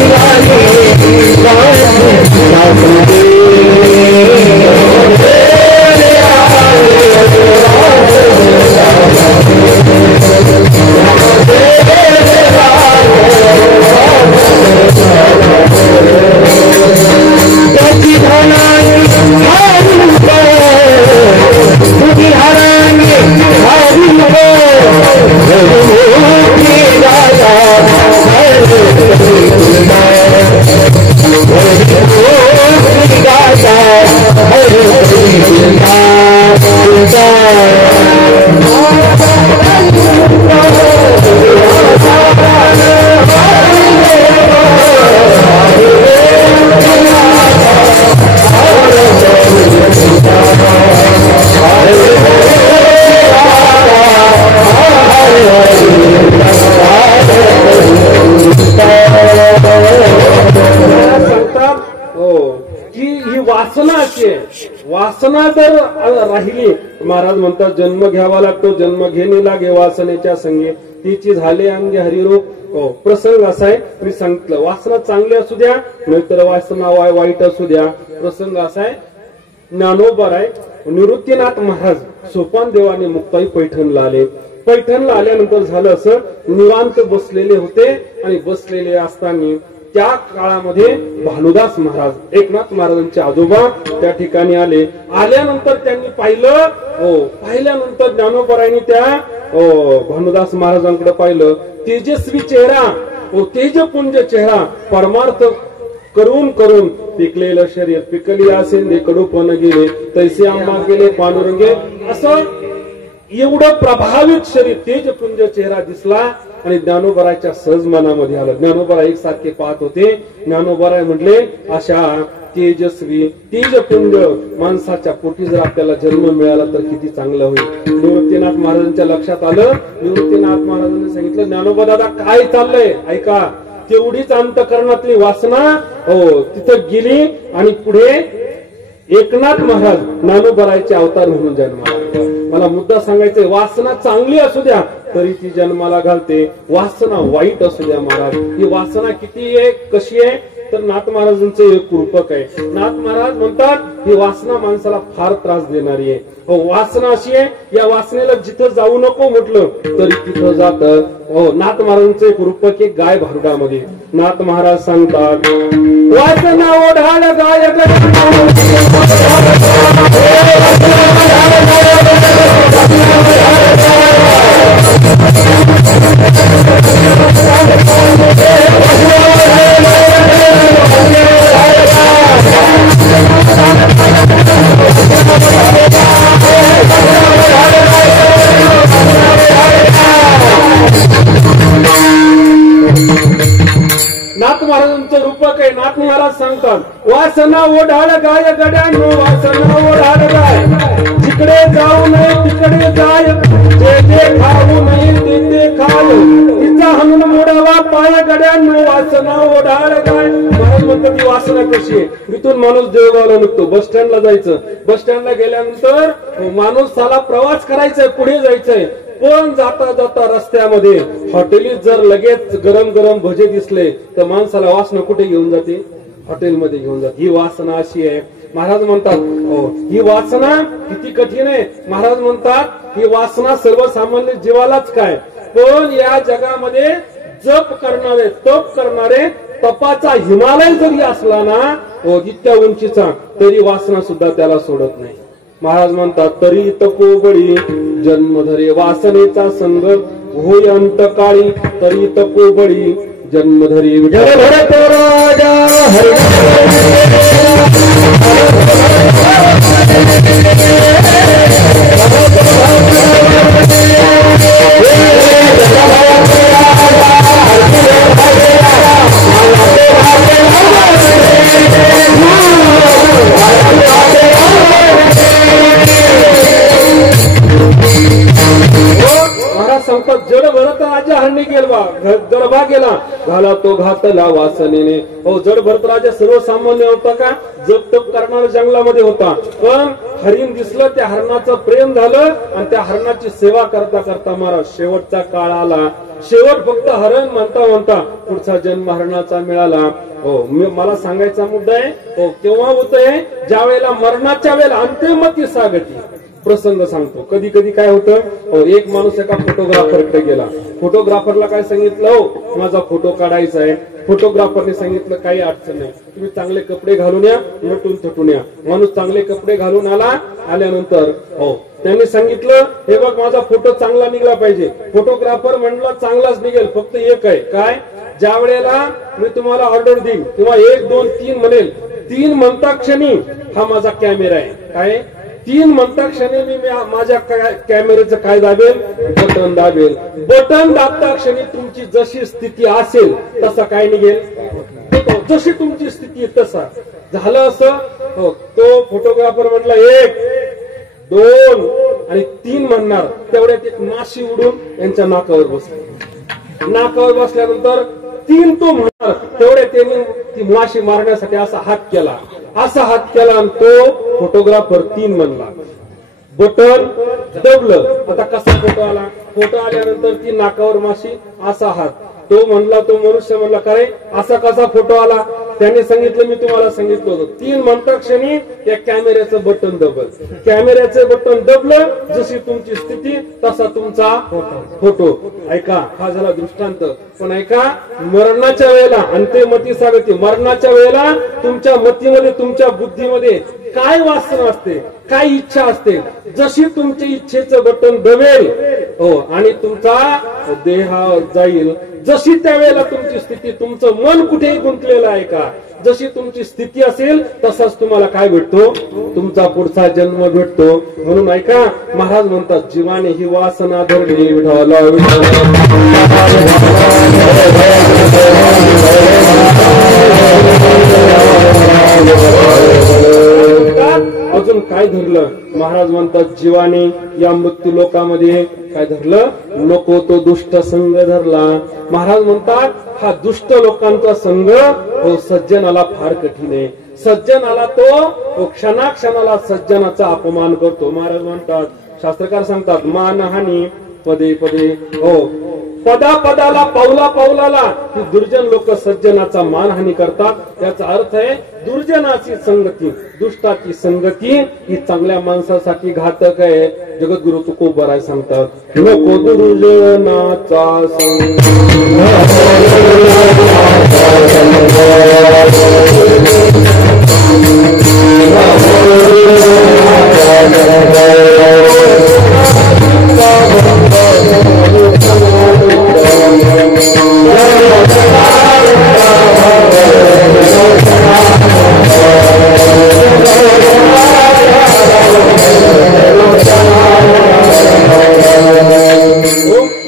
वासना जर राहिली, महाराज म्हणतात जन्म घ्यावा लागतो, जन्म घेणे लागे वासनेच्या संगे, तिची झाले अंगे हरिरूप. हो, प्रसंग असा आहे, मी सांगितलं वासना चांगली असू द्या नाहीतर वासना वाईट असू द्या. प्रसंग असा आहे, ज्ञानोबा आहे निवृत्तीनाथ महाराज सोपान देवाने मुक्ताई पैठणला आले. पैठणला आल्यानंतर झालं असं, निवांत बसलेले होते आणि बसलेले असताना त्या काळामध्ये भानुदास महाराज एकनाथ महाराजांचे आजोबा त्या ठिकाणी आले. आल्यानंतर त्यांनी पाहिलं, पाहिल्यानंतर ज्ञानोबरायांनी त्या भानुदास महाराजांकडे पाहिलं. तेजस्वी चेहरा, तेजपुंज चेहरा, परमार्थ करून करून पिकलेलं शरीर, पिकली असेल कडूपण गेले तैसे आंबा गेले पांडुरंगे, असं एवढं प्रभावित शरीर, तेजपुंज चेहरा दिसला आणि ज्ञानोबराच्या सहज मनामध्ये आलं. ज्ञानोबरा एकसारखे पाहत होते. ज्ञानोबराय म्हटले अशा तेजस्वी तेजपुंज माणसाच्या पोटी जर आपल्याला जन्म मिळाला तर किती चांगलं होईल. निवृत्तीनाथ महाराजांच्या लक्षात आलं. निवृत्तीनाथ महाराजांनी सांगितलं ज्ञानोबा दादा काय चाललंय ऐका. तेवढीच अंतःकरणातली वासना तिथं गेली आणि पुढे एकनाथ महाराज ज्ञानोबरायचे अवतार म्हणून जन्माला. मला मुद्दा सांगायचंय, वासना चांगली असू द्या तरी ती जन्माला घालते, वासना वाईट असू द्या. महाराज ही वासना किती आहे, कशी आहे, तर नाथ महाराजांचं एक रूपक आहे. नाथ महाराज म्हणतात ही वासना माणसाला फार त्रास देणारी आहे. वासना अशी आहे, या वासनेला जिथं जाऊ नको म्हटलं तरी तिथं जात. नाथ महाराजांचं एक रूपक आहे गाय भारुडामध्ये. नाथ महाराज सांगतात वासना ओढाळ गाय नाथ महाराजांचं रूपक आहे. नाथ महाराज सांगतात वासना ओढाळ गाय गड्यानो, वासना ओढाळ गाय, जिकडे जाऊ नये तिकडे जाय, जे जे खाऊ नये ते ते खाय, तिचा हनुन मोडावा पाय गड्यानो, वासना ओढाळ गाय. महाराज म्हणतात ही वासना कशी आहे. इथून माणूस देवगावला निघतो, बस स्टँडला जायचं. बस स्टँडला गेल्यानंतर माणूस साला प्रवास करायचाय, पुढे जायचंय, पण जाता जाता रस्त्यामध्ये हॉटेलीत जर लगेच गरम गरम भजे दिसले तर माणसाला वासना कुठे घेऊन जाते, हॉटेलमध्ये घेऊन जाते. ही वासना अशी आहे. महाराज म्हणतात ही वासना किती कठीण आहे. महाराज म्हणतात ही वासना सर्वसामान्य जीवालाच काय, पण या जगामध्ये जप करणारे, तप करणारे, तपाचा हिमालय जरी असला ना इतक्या उंचीचा, तरी वासना सुद्धा त्याला सोडत नाही. महाराज म्हणतात तरी तपोबळी जन्मधरे वासनेचा संग होय अंतकाळी, तरी तपोबळी जन्मधरी राजा हरी म्हणतात जड भरत राजा हरणी गेला गरबा गेला घाला तो घातला वासनेने. हो जड भरत राजा सर्वसामान्य होता का? जप तप करणारा जंगलामध्ये होता. पण हरिण दिसलं, त्या हरणाचं प्रेम झालं आणि त्या हरणाची सेवा करता करता महाराज शेवटचा काळ आला. शेवट फक्त हरण म्हणता म्हणता पुढचा जन्म हरणाचा मिळाला. हो मला सांगायचा मुद्दा आहे हो केव्हा होतंय? ज्या वेळेला मरणाच्या वेळेला अंतिमती सागती प्रसंग सांगतो. कधी कधी काय होतं एक माणूस एका फोटोग्राफरकडे गेला. फोटोग्राफरला काय सांगितलं हो माझा फोटो काढायचा आहे. फोटोग्राफरने सांगितलं काही अडचण नाही, तुम्ही चांगले कपडे घालून या, नटून थटून या. माणूस चांगले कपडे घालून आल्यानंतर हो त्यांनी सांगितलं हे बघ माझा फोटो चांगला निघला पाहिजे. फोटोग्राफर म्हणला चांगलाच निघेल, फक्त एक आहे काय? ज्या वेळेला मी तुम्हाला ऑर्डर देईन किंवा 1 2 3 म्हणेल, 3 म्हणता क्षणी हा माझा कॅमेरा आहे काय? 3 म्हणता क्षणी मी माझ्या कॅमेऱ्याचं काय दाबेल? बटन दाबेल. बटन दाबता क्षणी तुमची जशी स्थिती असेल तसा काय निघेल? जशी तुमची स्थिती तसा झालं असं. हो तो फोटोग्राफर म्हटला 1 2 आणि 3 म्हणणार तेवढ्यात एक माशी उडून यांच्या नाकावर बसली. नाकावर बसल्यानंतर 3 तो म्हणणार तेवढ्या त्यांनी ती माशी मारण्यासाठी असा हात केला आणि तो फोटोग्राफर 3 म्हणला. बटन दबलं. आता कसा फोटो आला? फोटो आल्यानंतर ती नाकावर माशी असा हात. तो मनुष्य म्हणला काय असा कसा फोटो आला? त्याने सांगितलं मी तुम्हाला सांगितलं होतं 3 म्हणता क्षणी त्या कॅमेऱ्याचं बटन दबल. कॅमेऱ्याचं बटन दबलं जशी तुमची स्थिती तसा तुमचा फोटो. ऐका हा झाला दृष्टांत. पण ऐका मरणाच्या वेळेला अंत्यमती सागती मरणाच्या वेळेला तुमच्या मतीमध्ये तुमच्या बुद्धीमध्ये काय वासना असते, काय इच्छा असते, जशी तुमच्या इच्छेचं बटन दबेल हो आणि तुमचा देह जाईल जशी त्यावेळेला तुमची स्थिती तुमचं मन कुठेही गुंतलेलं आहे का जशी तुमची स्थिती असेल तसाच तुम्हाला काय भेटतो? तुमचा पुढचा जन्म भेटतो. म्हणून ऐका महाराज म्हणतात जीवाने ही वासना धरली विठ्ठला अजून काय धरलं? महाराज म्हणतात जीवाने या मृत्यू लोकामध्ये काय धरलं? नको तो दुष्ट संग धरला. महाराज म्हणतात हा दुष्ट लोकांचा संघ हो सज्जनाला फार कठीण आहे. सज्जनाला तो क्षणाक्षणाला सज्जनाचा अपमान करतो. महाराज म्हणतात शास्त्रकार सांगतात मानहानी पदे पदे हो पदा पदाला पावला पावलाला दुर्जन लोक सज्जनाचा मानहानी करतात. याचा अर्थ आहे दुर्जनाची संगती दुष्टाची संगती ही चांगल्या माणसासाठी घातक आहे. जगद्गुरु तुकोबराय सांगतात नको दुर्जनाचा संग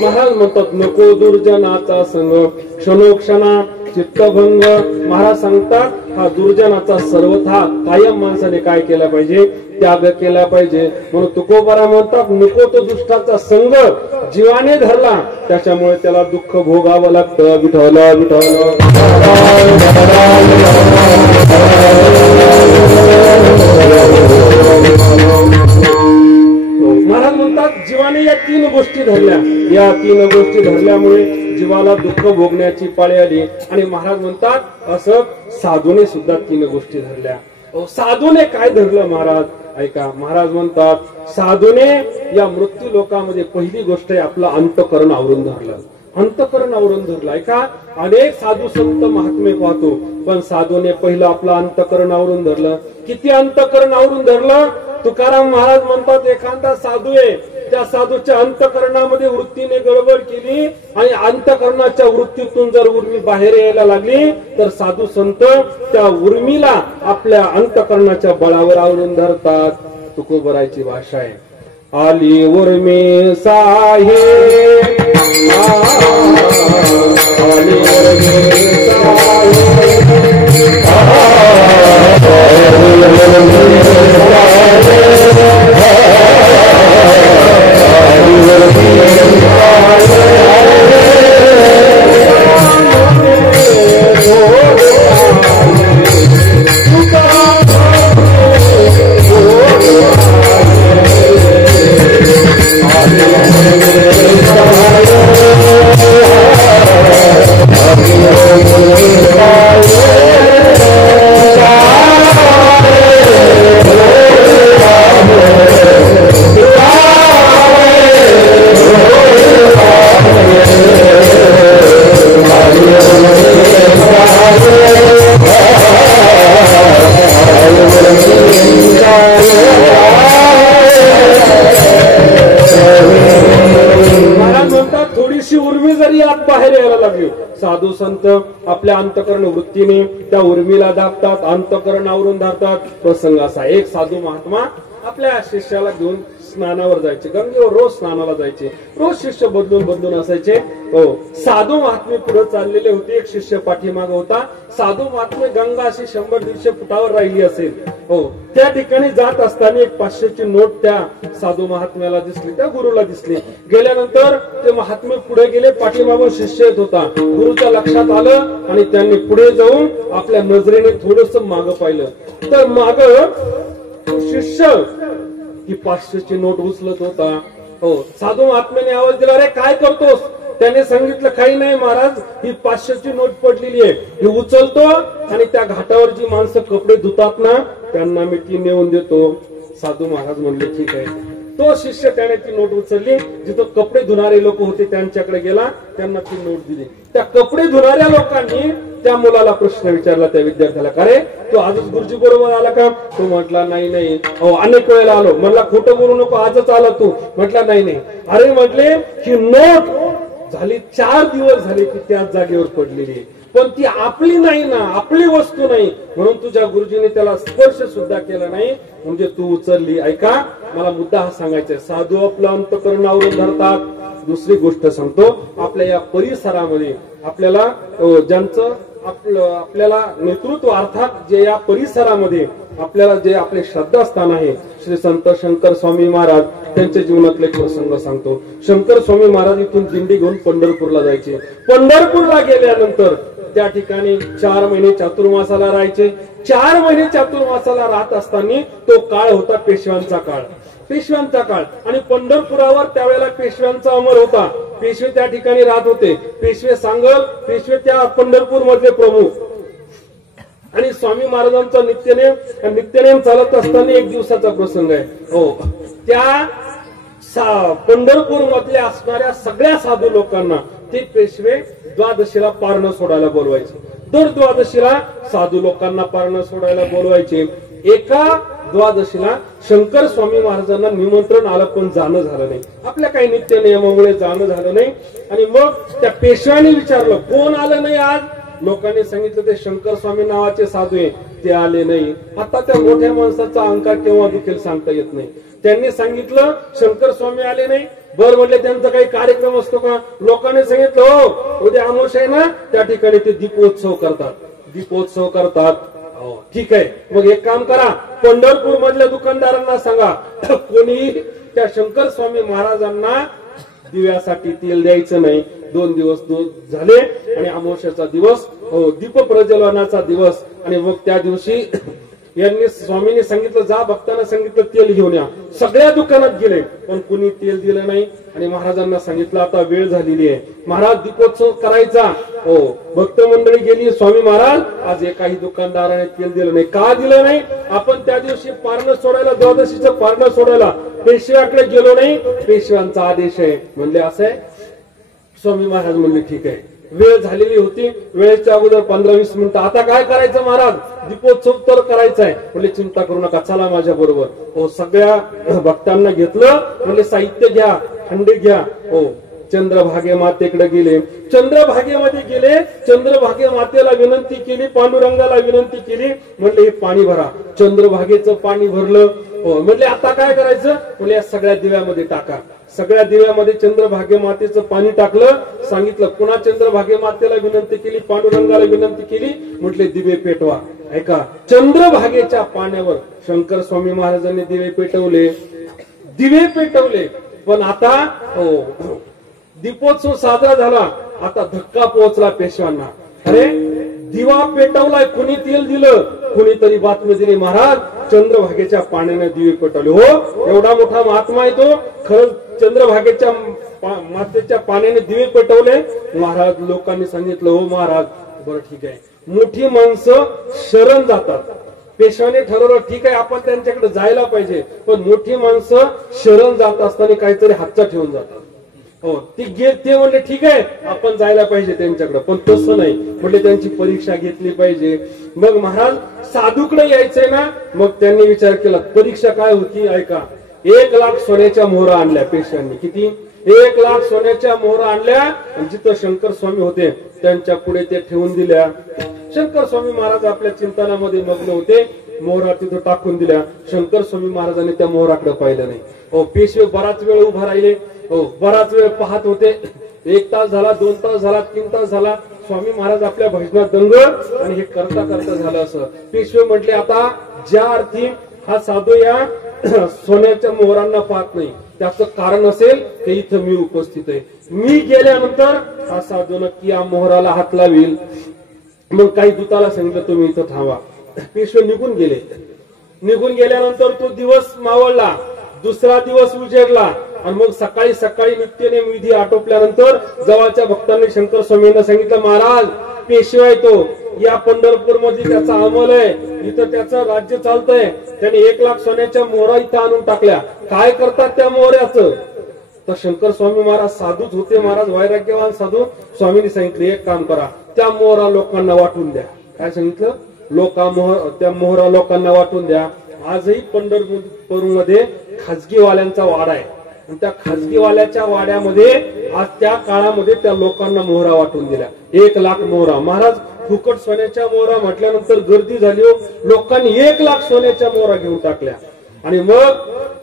महाराज म्हणतात नको दुर्जनाचा संग क्षणोक्षणा चित्तभंग. महाराज सांगतात हा दुर्जनाचा सर्वथा कायम माणसाने काय केला पाहिजे? त्याग केला पाहिजे. म्हणून तुकोबारा म्हणतात नको तो दुष्टाचा संग जीवाने धरला त्याच्यामुळे त्याला दुःख भोगावं लागतं. विठ्ठला विठ्ठला महाराज म्हणतात जीवाने या 3 गोष्टी धरल्या. या 3 गोष्टी धरल्यामुळे जीवाला दुःख भोगण्याची पाळी आली. आणि महाराज म्हणतात असं साधूने सुद्धा 3 गोष्टी धरल्या. साधूने काय धरलं महाराज? ऐका महाराज म्हणतात साधूने या मृत्यू लोकांमध्ये पहिली गोष्ट आहे आपलं अंतःकरण आवरून धरलं. अंतःकरण आवरून धरलं. ऐका अनेक साधू संत महात्मे पाहतो पण साधूने पहिलं आपलं अंतःकरण आवरून धरलं. किती अंतःकरण आवरून धरलं? तुकाराम महाराज म्हणतात एखादा साधू आहे त्या साधूच्या अंतःकरणामध्ये वृत्तीने गडबड केली आणि अंतःकरणाच्या वृत्तीतून जर उर्मी बाहेर यायला लागली तर साधू संत त्या उर्मीला आपल्या अंतःकरणाच्या बळावर आवरून धरतात. तुकोबरायची भाषा आहे आली उर्मी साहे आली उर्मी साहे जरी आत बाहेर यायला लागली, साधू संत आपल्या अंतकरण वृत्तीने त्या उर्मीला दाबतात, अंतकरण आवरून धरतात. प्रसंग असा, एक साधू महात्मा आपल्या शिष्याला घेऊन स्नानावर जायचे, गंगेवर रोज स्नानाला जायचे. रोज शिष्य बदलून असायचे. हो, साधू महात्मे पुढे चाललेले होते, एक शिष्य पाठीमाग होता. साधू महात्मे गंगा अशी 100-150 फुटावर राहिली असेल. हो, त्या ठिकाणी जात असताना एक 500ची नोट त्या साधू महात्म्याला दिसली, त्या गुरुला दिसली. गेल्यानंतर ते महात्मे पुढे गेले, पाठीमागून शिष्य येत होता. गुरुच्या लक्षात आलं आणि त्यांनी पुढे जाऊन आपल्या नजरेने थोडस मागं पाहिलं, तर माग शिष्य ती 500ची नोट उचलत होता. हो, साधू महात्म्याने आवाज दिला, अरे काय करतोस? त्याने सांगितलं, काही नाही महाराज, ही 500ची नोट पडलेली आहे, ही उचलतो आणि त्या घाटावर जी माणसं कपडे धुतात ना, त्यांना मी ती नेऊन देतो. साधू महाराज म्हणले, ठीक आहे. तो शिष्य त्याने ती नोट उचलली, जिथं कपडे धुणारे लोक होते त्यांच्याकडे गेला, त्यांना ती नोट दिली. त्या कपडे धुणाऱ्या लोकांनी त्या मुलाला प्रश्न विचारला, त्या विद्यार्थ्याला, अरे तू आजच गुरुजी बरोबर आला का? तो म्हटला, नाही. अहो, अनेक वेळेला आलो. म्हटला, खोटं बोलू नको, आजच आला तू? म्हटला, नाही. अरे म्हटले, ही नोट झाली 4 दिवस झाले की त्याच जागेवर पडलेली आहे, पण ती आपली नाही ना, आपली वस्तू नाही, म्हणून तुझ्या गुरुजीने त्याला स्पर्श सुद्धा केला नाही, म्हणजे तू उचलली. ऐका, मला मुद्दा हा सांगायचा आहे, साधू आपलं अंतकरणावरून धरतात. दुसरी गोष्ट सांगतो, आपल्या या परिसरामध्ये आपल्याला ज्यांचं आपल्याला नेतृत्व, अर्थात जे या परिसरामध्ये आपल्याला जे आपले श्रद्धास्थान आहे, श्री संत शंकर स्वामी महाराज, त्यांच्या जीवनातले प्रसंग सांगतो. शंकर स्वामी महाराज इथून दिंडी घेऊन पंढरपूरला जायचे. पंढरपूरला गेल्यानंतर त्या ठिकाणी 4 महिने चातुर्मासाला राहायचे. 4 महिने चातुर्मासाला राहत असताना तो काळ होता पेशव्यांचा काळ. आणि पंढरपुरावर त्यावेळेला पेशव्यांचा अमर होता. पेशवे त्या ठिकाणी राहत होते. पेशवे सांगल, पेशवे त्या पंढरपूर मधले प्रमुख. आणि स्वामी महाराजांचा नित्यनेम चालत असताना एक दिवसाचा प्रसंग आहे. हो, त्या पंढरपूर मधल्या असणाऱ्या सगळ्या साधू लोकांना ते पेशवे द्वादशीला पारणं सोडायला बोलवायचे. दर द्वादशीला साधू लोकांना पारणं सोडायला बोलवायचे. एका द्वादशीला शंकर स्वामी महाराजांना निमंत्रण आलं, पण जाणं झालं नाही. आपल्या काही नित्य नियमामुळे जाणं झालं नाही. आणि मग त्या पेशव्याने विचारलं, कोण आलं नाही आज? लोकांनी सांगितलं, ते शंकर स्वामी नावाचे साधू आहे, ते आले नाही. आता त्या मोठ्या माणसाचा अंका केव्हा देखील सांगता येत नाही. त्यांनी सांगितलं, शंकर स्वामी आले नाही. बर म्हटले, त्यांचा काही कार्यक्रम असतो का? लोकांनी सांगितलं, हो, उद्या अमावस आहे ना, त्या ठिकाणी ते दीपोत्सव करतात. ठीक आहे, मग एक काम करा, पंढरपूर मधल्या दुकानदारांना सांगा, कोणी त्या शंकर स्वामी महाराजांना दिव्यासाठी तेल द्यायचं नाही. 2 दिवस झाले आणि अमावस्याचा दिवस, दीप प्रज्वलनाचा दिवस. आणि मग त्या दिवशी यांनी स्वामींनी सांगितलं, जा, भक्तांना सांगितलं तेल घेऊन या. सगळ्या दुकानात गेले, पण कुणी तेल दिलं नाही. आणि महाराजांना सांगितलं, आता वेळ झालेली आहे, महाराज दीपोत्सव करायचा. हो, भक्त मंडळी गेली, स्वामी महाराज आज एकाही दुकानदाराने तेल दिलं नाही. का दिलं नाही? आपण त्या दिवशी पारणं सोडायला, द्वादशीचं पारणं सोडायला पेशव्याकडे गेलो नाही, पेशव्यांचा आदेश आहे. म्हणले, असं आहे? स्वामी महाराज म्हणले, ठीक आहे. वेळ झालेली होती, वेळेच्या अगोदर 15-20 मिनिटं. आता काय करायचं महाराज? दीपोत्सव तर करायचा आहे. म्हणजे चिंता करू नका, चला माझ्या बरोबर. हो, सगळ्या भक्तांना घेतलं. म्हणजे साहित्य घ्या, हंडी घ्या. हो, चंद्रभागे मातेकडे गेले. चंद्रभागेमध्ये गेले, चंद्रभागे मातेला विनंती केली, पांडुरंगाला विनंती केली. म्हणले, हे पाणी भरा. चंद्रभागेचं पाणी भरलं. हो, म्हणले, आता काय करायचं? म्हणजे या सगळ्या दिव्यामध्ये टाका. सगळ्या दिव्यामध्ये चंद्रभागे मातेचं पाणी टाकलं. सांगितलं, पुन्हा चंद्रभागे मातेला विनंती केली, पांडुरंगाला विनंती केली. म्हटले, दिवे पेटवा. ऐका, चंद्रभागेच्या पाण्यावर शंकर स्वामी महाराजांनी दिवे पेटवले. पण आता दीपोत्सव साजरा झाला. आता धक्का पोहोचला पेशव्यांना. अरे, दिवा पेटवलाय, कुणी तेल दिलं? कुणीतरी बातमी दिली, महाराज चंद्रभागेच्या पाण्याने दिवे पेटवले. हो, एवढा मोठा महात्मा आहे तो. खरंच चंद्रभागेच्या मातेच्या पाण्याने दिवे पेटवले. महाराज, लोकांनी सांगितलं, हो महाराज, बरं ठीक आहे. मोठी माणसं शरण जातात. पेशव्याने ठरवलं, ठीक आहे, आपण त्यांच्याकडे जायला पाहिजे. पण मोठी माणसं शरण जात असताना काहीतरी हातचा ठेवून जातात. हो, ते म्हणले, ठीक आहे, आपण जायला पाहिजे त्यांच्याकडे. पण तसं नाही, म्हणजे त्यांची परीक्षा घेतली पाहिजे. मग महाराज, साधूकडे यायचंय ना. मग त्यांनी विचार केला, परीक्षा काय होती? ऐका, 1 लाख सोन्याच्या मोहरा आणल्या पेशव्यांनी. किती? 1,00,000 सोन्याच्या मोहरा आणल्या आणि जिथं शंकर स्वामी होते त्यांच्या पुढे ते ठेवून दिल्या. शंकर स्वामी महाराज आपल्या चिंतनामध्ये मग्न होते. मोहरा तिथं टाकून दिल्या. शंकर स्वामी महाराजांनी त्या मोहराकडे पाहिलं नाही. पेशवे बराच वेळ उभा राहिले. बराच वेळ पाहत होते. 1 तास झाला, 2 तास झाला, 3 तास झाला. स्वामी महाराज आपल्या भजनात दंग आणि हे करता करता झालं असं. पेशवे म्हटले आता ज्या अर्थी हा साधू या सोन्याच्या मोहरांना पाहत नाही त्याचं कारण असेल की इथं मी उपस्थित आहे. मी गेल्यानंतर हा साधू नक्की या मोहराला हात लावेल. मग काही दूताला सांगितलं तुम्ही इथं थांबा. पेशवे निघून गेले. निघून गेल्यानंतर तो दिवस मावळला. दुसरा दिवस उजेडला आणि मग सकाळी सकाळी नित्यनेम विधी आटोपल्यानंतर जवळच्या भक्तांनी शंकर स्वामींना सांगितलं महाराज पेशवा येतो या पंढरपूर मध्ये त्याचा अंमल आहे. इथं त्याचं राज्य चालतंय. त्याने 1,00,000 सोन्याच्या मोहरा इथं आणून टाकल्या. काय करतात त्या मोहऱ्याचं? तर शंकर स्वामी महाराज साधूच होते. महाराज वैराग्यवान साधू. स्वामींनी सांगितलं एक काम करा त्या मोहरा लोकांना वाटून द्या. काय सांगितलं? त्या मोहरा लोकांना वाटून द्या. आजही पंढरपूर मध्ये खाजगीवाल्यांचा वाडा आहे. त्या खाजगीवाल्याच्या वाड्यामध्ये आज त्या काळामध्ये त्या लोकांना मोहरा वाटून दिल्या. 1,00,000 मोहरा. महाराज फुकट सोन्याच्या मोहरा म्हटल्यानंतर गर्दी झाली. लोकांनी 1,00,000 सोन्याच्या मोहरा घेऊन टाकल्या. आणि मग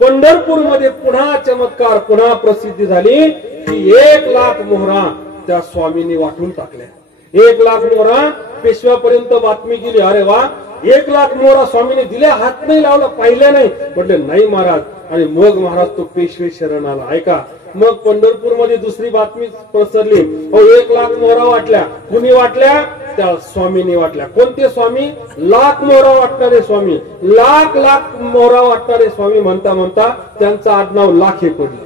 पंढरपूरमध्ये पुन्हा चमत्कार, पुन्हा प्रसिद्धी झाली की 1,00,000 मोहरा त्या स्वामींनी वाटून टाकल्या. 1,00,000 मोहरा पेशव्यापर्यंत बातमी गेली. अरे वा 1,00,000 मोहरा स्वामीने दिल्या. हात नाही लावला, पाहिल्या नाही. म्हटले नाही महाराज. आणि मग महाराज तो पेशवे शरण आला. ऐका मग पंढरपूरमध्ये दुसरी बातमी पसरली. 1,00,000 मोहरा वाटल्या. कुणी वाटल्या? त्या स्वामींनी वाटल्या. कोणते स्वामी? 1,00,000 मोहरा वाटणारे स्वामी. 1,00,000 मोहरा वाटणारे स्वामी. म्हणता म्हणता त्यांचं आडनाव लाखे पडलं.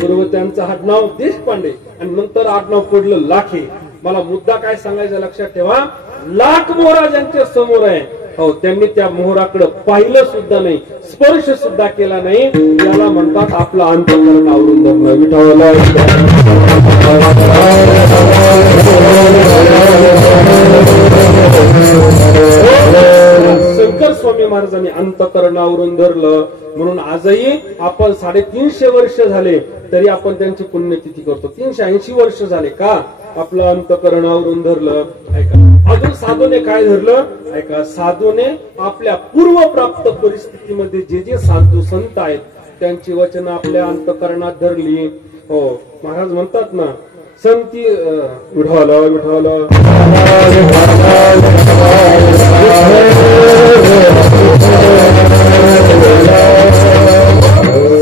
पूर्व त्यांचं आडनाव देशपांडे आणि नंतर आडनाव पडलं लाखे. मला मुद्दा काय सांगायचा लक्षात ठेवा. 1,00,000 मोहरा ज्यांच्या समोर आहे त्यांनी त्या मोहराकडे पाहिलं सुद्धा नाही, स्पर्श सुद्धा केला नाही. याला म्हणतात आपलं अंतःकरण आवरून धरणं. विठ्ठला शंकर स्वामी महाराजांनी अंतःकरण आवरून धरलं. म्हणून आजही आपण 350 वर्ष झाले तरी आपण त्यांची पुण्यतिथी करतो. 380 वर्ष झाले का? आपलं अंतःकरण आवरून धरलं. ऐका अजून साधूने काय धरलं? ऐका साधूने आपल्या पूर्वप्राप्त परिस्थितीमध्ये जे जे साधू संत आहेत त्यांची वचन आपल्या अंतःकरणात धरली. हो महाराज म्हणतात ना संती विठ्ठल विठ्ठल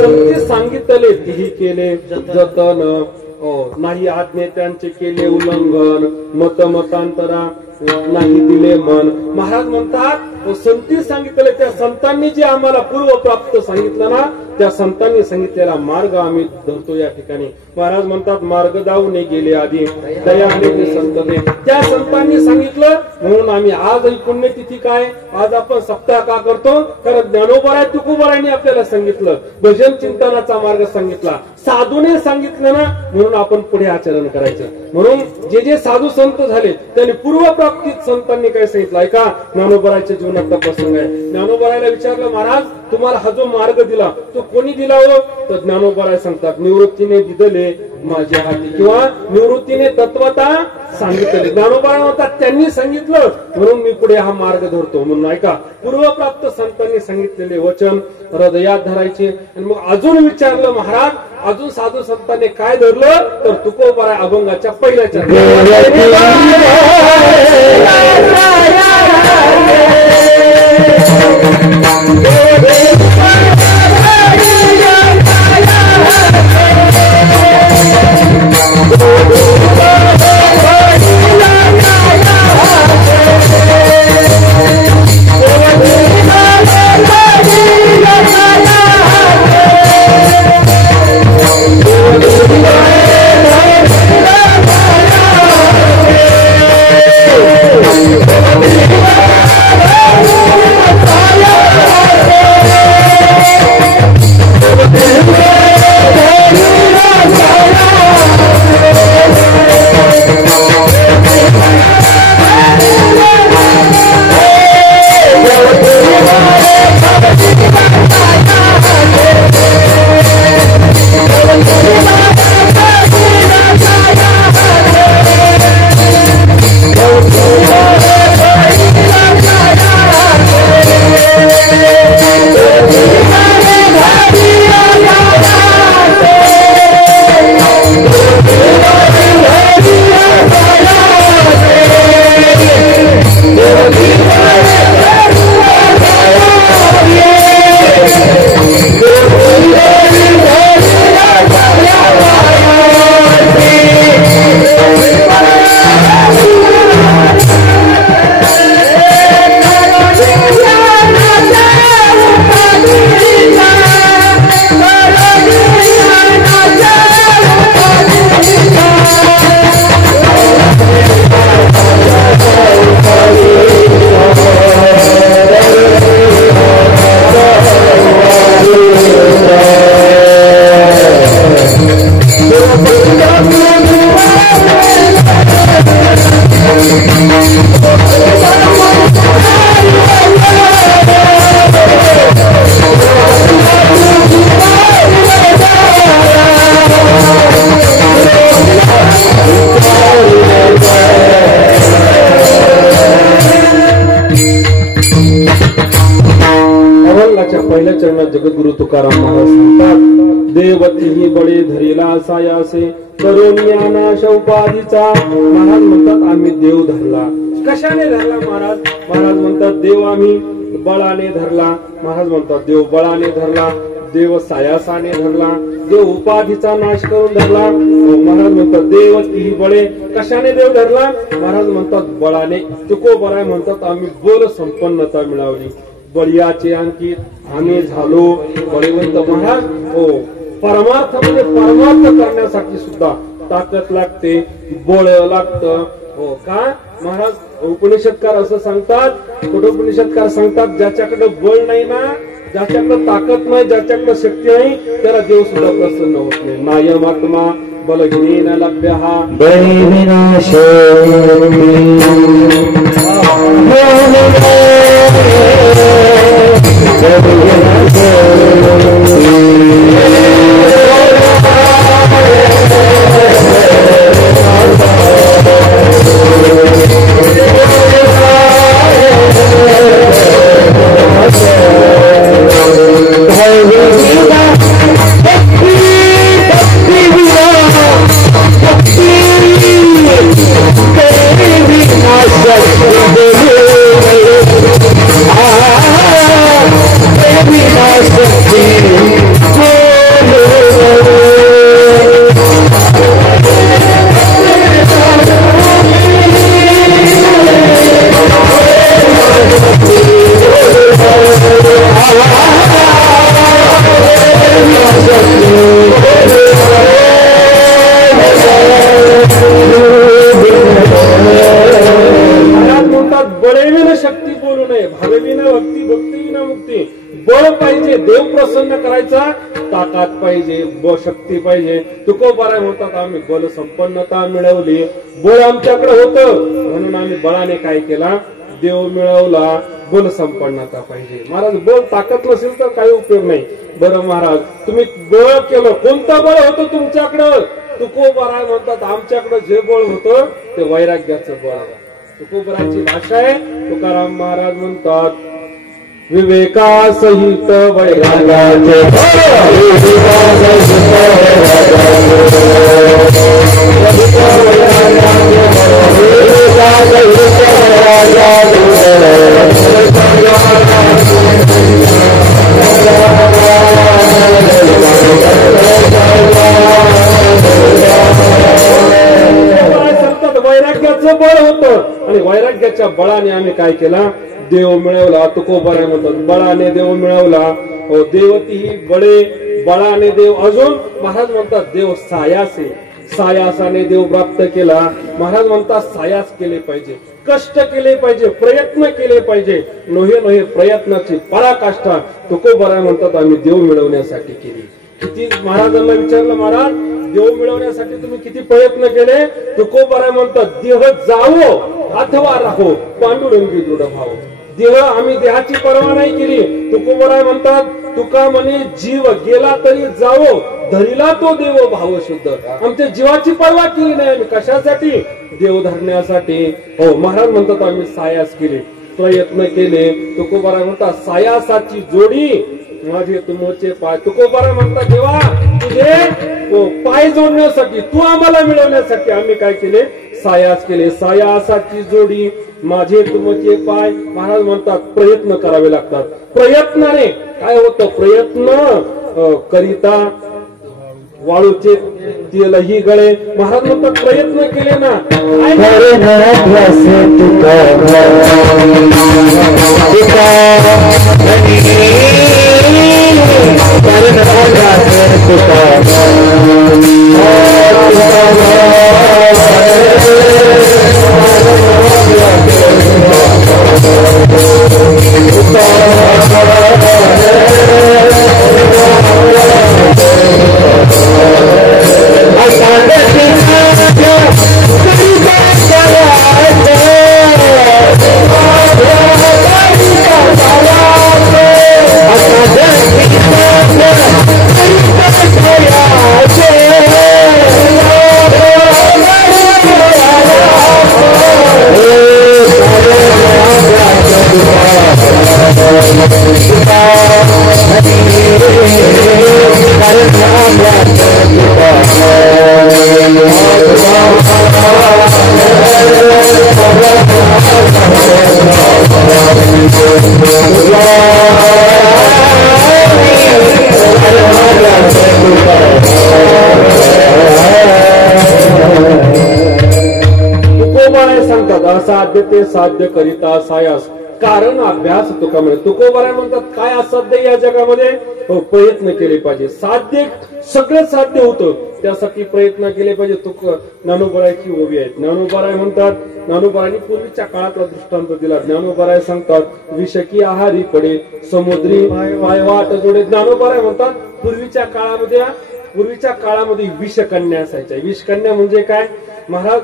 संती सांगितले तिही केले जतन. नाही आज्ञे त्यांचे केले उल्लंघन. मतांतरा नाही दिले मन. महाराज म्हणतात संती सांगितले त्या संतांनी जे आम्हाला पूर्वप्राप्त सांगितलं ना त्या संतांनी सांगितलेला मार्ग आम्ही धरतो या ठिकाणी. महाराज म्हणतात मार्ग दावून गेले आधी दयाने संतने. त्या संतांनी सांगितलं म्हणून आम्ही आज पुण्यतिथी काय आज आपण सप्ताह का करतो? कारण ज्ञानोबराय तुकोबरायांनी आपल्याला सांगितलं. भजन चिंतनाचा मार्ग सांगितला. साधूने सांगितलं ना म्हणून आपण पुढे आचरण करायचं. म्हणून जे जे साधू संत झाले त्यांनी पूर्वप्राप्तीत संतांनी काय सांगितलं? ऐका ज्ञानोबरायच्या जीवनातला प्रसंग आहे. ज्ञानोबरायला विचारलं महाराज तुम्हाला हा जो मार्ग दिला तो कोणी दिला हो? तर ज्ञानोबराय सांगतात निवृत्तीने दिदले माझ्या हाती किंवा निवृत्तीने तत्वता सांगितले. ज्ञानोबराय म्हणतात त्यांनी सांगितलं म्हणून मी पुढे हा मार्ग धरतो. म्हणून ऐका पूर्वप्राप्त संतांनी सांगितलेले वचन हृदयात धरायचे. आणि मग अजून विचारलं महाराज अजून साधू संतांनी काय धरलं? तर तुकोबराय अभंगाच्या पहिल्याच्या पहिल्या चरणात जगद्गुरु तुकाराम महाराज सांगतात, देवती ही बळी धरिला सायासे करोनिया नाश उपाधीचा. महाराज म्हणतात आम्ही देव धरला. कशाने धरला महाराज? महाराज म्हणतात देव आम्ही बळाने धरला. महाराज म्हणतात देव बळाने धरला, देव सायासाने धरला, देव उपाधीचा नाश करून धरला. महाराज म्हणतात देवती ही बळे कशाने देव धरला? महाराज म्हणतात बळाने. तुकोबराय म्हणतात आम्ही बल संपन्नता मिळवली. बळीयाचे अंकित आम्ही झालो बळीवंत. महाराज हो परमार्थ म्हणजे परमार्थ करण्यासाठी सुद्धा ताकद लागते, बळ लागतं. हो का महाराज? उपनिषदकार असं सांगतात, कुठे उपनिषदकार सांगतात ज्याच्याकडे बळ नाही ना, ज्याच्याकडे ताकद नाही, ज्याच्याकडे शक्ती नाही, त्याला देव सुद्धा प्रसन्न होत नाही. नायम आत्मा बलहीन लभ्य हा बळी विनाश ताकद पाहिजे, शक्ती पाहिजे. तुकोबाराय म्हणतात आम्ही बल संपन्नता मिळवली. बळ आमच्याकडे होतं म्हणून आम्ही बळाने काय केला? देव मिळवला. बल संपन्नता पाहिजे. महाराज बळ ताकद नसेल तर काही उपयोग नाही. बरं महाराज तुम्ही बळ केलं, कोणतं बळ होतं तुमच्याकडं? तुकोबाराय म्हणतात आमच्याकडे जे बळ होतं ते वैराग्याचं बळ. तुकोबारायची भाषा आहे. तुकाराम महाराज म्हणतात विवेकासहित वैराग्याचे वैराग्याचं बळ होतं आणि वैराग्याच्या बळाने आम्ही काय केला? देव मिळवला. तुकोबाराय म्हणतात बळाने देव मिळवला. हो देवती ही बळे बळाने देव. अजून महाराज म्हणतात देव सायासे, सायासाने देव प्राप्त केला. महाराज म्हणतात सायास केले पाहिजे, कष्ट केले पाहिजे, प्रयत्न केले पाहिजे. नोहे नोहे प्रयत्नाची पराकाष्ठा तुकोबाराय म्हणतात आम्ही देव मिळवण्यासाठी केली. किती महाराजांना विचारलं, महाराज देव मिळवण्यासाठी तुम्ही किती प्रयत्न केले? तुकोबाराय म्हणतात देह जावो अथवा राहो पांडुरंगी दृढ भाव. देह आम्ही देहाची पर्वा नाही केली. तुकोबाराय म्हणतात तुका म्हणे जीव गेला तरी जावो धरिला तो देव भाव शुद्ध. आमच्या जीवाची पर्वा केली नाही आम्ही. कशासाठी? देव धरण्यासाठी. हो महाराज म्हणतात आम्ही सायास केले, प्रयत्न केले. तुकोबाराय म्हणतात सायासाची जोडी माझे तुमचे पाय. तुकोबाराय म्हणतात देवा तुझे पाय जोडण्यासाठी, तू आम्हाला मिळवण्यासाठी आम्ही काय केले? सायास केले. सायासाची जोडी माझे तुमचे पाय. महाराज म्हणतात प्रयत्न करावे लागतात. प्रयत्नाने काय होतं? प्रयत्न करिता वाळूचे तेलही गळे. महाराज म्हणतात प्रयत्न केले ना असाध्य ते साध्य करिता सायास कारण अभ्यास तुका म्हणे. तुकोबाराय म्हणतात काय असाध्य या जगामध्ये प्रयत्न केले पाहिजे. साध्य सगळं साध्य होतं त्यासाठी प्रयत्न केले पाहिजे. ज्ञानोबारायची ओवी आहेत. ज्ञानोबाराय म्हणतात ज्ञानोबारायांनी पूर्वीच्या काळातला दृष्टांत दिला. ज्ञानोबाराय सांगतात विषकी आहारी पडे समुद्री पायवाट जोडे. ज्ञानोबाराय म्हणतात पूर्वीच्या काळामध्ये विषकन्या असायच्या. विषकन्या म्हणजे काय महाराज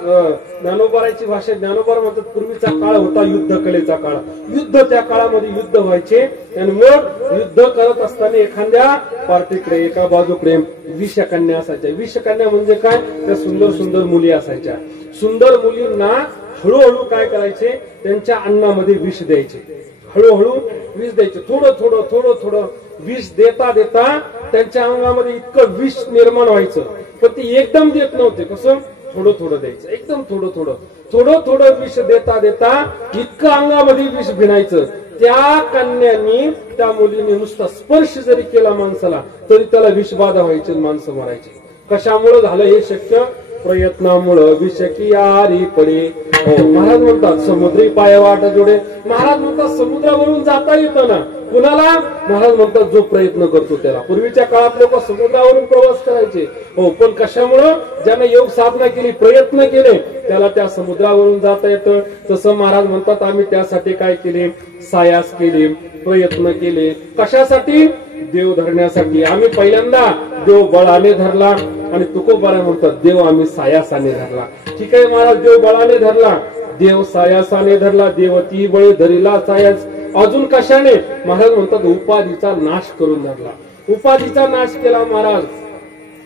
ज्ञानोबारायची भाषा ज्ञानोबार म्हणतात पूर्वीचा काळ होता युद्ध कलेचा काळ. युद्ध त्या काळामध्ये युद्ध व्हायचे आणि मग युद्ध करत असताना एखाद्या पार्टीकडे एका बाजूकडे विषकन्या असायच्या. विषकन्या म्हणजे काय त्या सुंदर सुंदर मुली असायच्या. सुंदर मुलींना हळूहळू काय करायचे त्यांच्या अन्नामध्ये विष द्यायचे. हळूहळू विष द्यायचे. थोडं विष देता देता त्यांच्या अंगामध्ये इतकं विष निर्माण व्हायचं. पण ते एकदम देत नव्हते. कसं थोडं द्यायचं. एकदम थोडं विष देता देता इतकं अंगामध्ये विष भिनायचं. त्या कन्यांनी त्या मुलीने नुसता स्पर्श जरी केला माणसाला तरी त्याला विषबाधा व्हायची माणसं मरायची. कशामुळे झालं हे शक्य प्रयत्नामुळं. विषकी आहारी पडे. महाराज म्हणतात समुद्री पायवाट जोडे. महाराज म्हणतात समुद्रावरून जाता येतं ना कुणाला. महाराज म्हणतात जो प्रयत्न करतो त्याला. पूर्वीच्या काळात लोक समुद्रावरून प्रवास करायचे पण कशामुळं ज्याने योग साधना केली प्रयत्न केले त्याला त्या समुद्रावरून जाता येतं. तसं महाराज म्हणतात आम्ही त्यासाठी काय केले सायास केले प्रयत्न केले. कशासाठी देव धरण्यासाठी. आम्ही पहिल्यांदा देव बळाने धरला आणि तुकोबाराय म्हणतात देव आम्ही सायासाने धरला. ठीक आहे महाराज देव बळाने धरला देव सायासाने धरला. देव ती बळे धरिला सायास. अजून कशाने महाराज म्हणतात उपाधीचा नाश करून धरला. उपाधीचा नाश केला महाराज.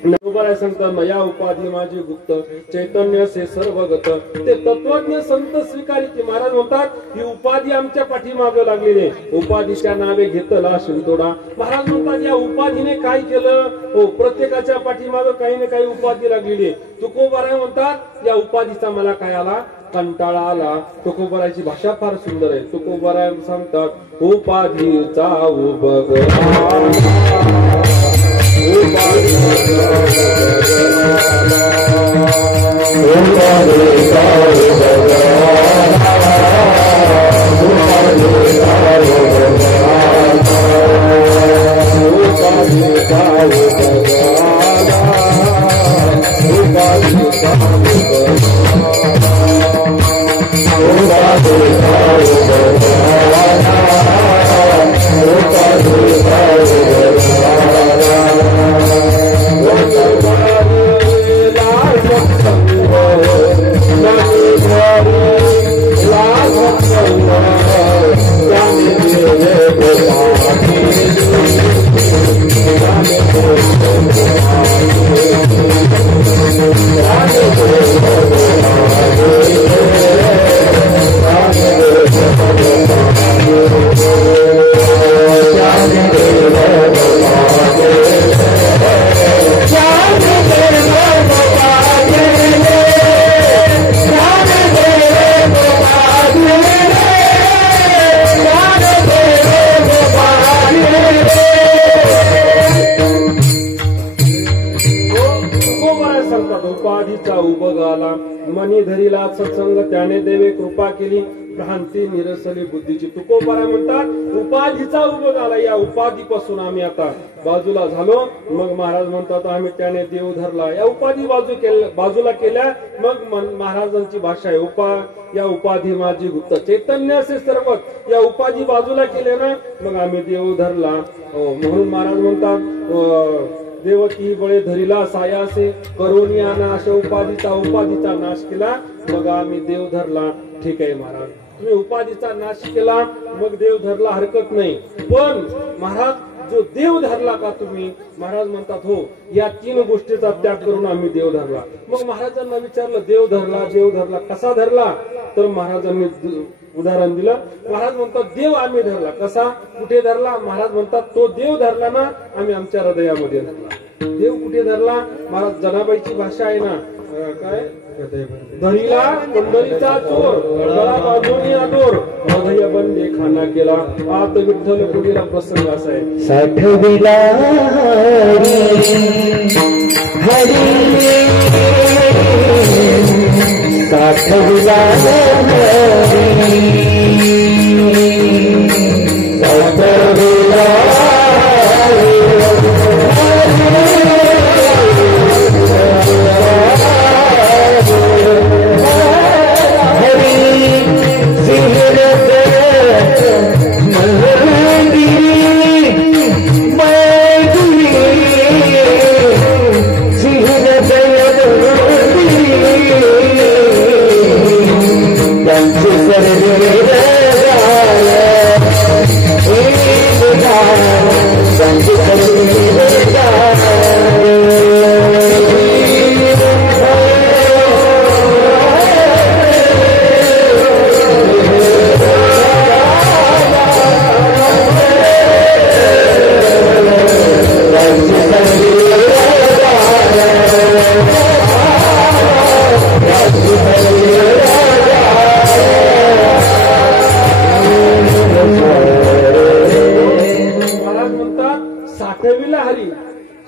ज्ञानोबाराय सांगतात या उपाधी माझी गुप्त चैतन्य से सर्वगत. ते तत्वज्ञ संत स्वीकारित. महाराज म्हणतात ही उपाधी आमच्या पाठीमागे लागलेली. उपाधीच्या नावे घेतला शिंतोडा. महाराज म्हणतात या उपाधीने काय केलं प्रत्येकाच्या पाठीमागे काही ना काही उपाधी लागलेली. तुकोबाराय म्हणतात या उपाधीचा मला काय आला कंटाळा आला. तुकोबारायची भाषा फार सुंदर आहे. तुकोबाराय सांगतात उपाधीचा मनी धरीला सत्संग त्याने देवे कृपा केली भ्रांती निरसली बुद्धीची. तुकोबाराय म्हणतात उपाधीचा उभं आला. या उपाधीपासून आम्ही आता बाजूला झालो. मग महाराज म्हणतात आम्ही त्याने देव धरला. या उपाधी बाजूला केल्या. मग महाराजांची भाषा आहे या उपाधी माझी गुप्त चैतन्य असे सर्वच. या उपाधी बाजूला केल्या ना मग आम्ही देव धरला. म्हणून महाराज म्हणतात देवती बळे धरिला सायासे करोनी नाश. उपाधीचा नाश केला मग आम्ही देव धरला. ठीक आहे महाराज तुम्ही उपाधीचा नाश केला मग देव धरला हरकत नाही. पण महाराज जो देव धरला का तुम्ही महाराज म्हणतात हो या 3 गोष्टीचा त्याग करून आम्ही देव धरला. मग महाराजांना विचारलं देव धरला कसा धरला. तर महाराजांनी उदाहरण दिलं. महाराज म्हणतात देव आम्ही धरला. कसा कुठे धरला. महाराज म्हणतात तो देव धरला ना आम्ही आमच्या हृदयामध्ये धरला. देव कुठे धरला महाराज जनाबाईची भाषा आहे ना काय धरीला पंढरीचा चोर गळा बांधून आदोर हृदय बंदे खाना केला. आत विठ्ठल कुडीला प्रसंग असा आहे. साठविला हरी साठविला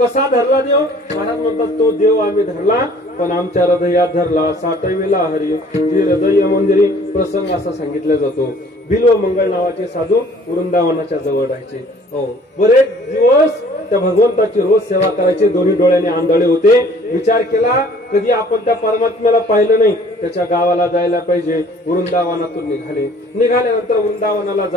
कसा धरला देव? महाराज म्हणतात तो देव आम्ही धरला पण आमच्या हृदयात धरला साठविला हरी. जी हृदय मंदिरी प्रसंग असा सांगितला जातो. बिल्व मंगळ नावाचे साधू वृंदावनाच्या जवळ राहायचे. हो, बरेच दिवस त्या भगवंताची रोज सेवा करायचे. दोन्ही डोळ्याने आंधळे होते. विचार केला कधी आपण त्या परमात्म्याला पाहिलं नाही, त्याच्या गावाला जायला पाहिजे. वृंदावनातून निघाल्यानंतर वृंदावनात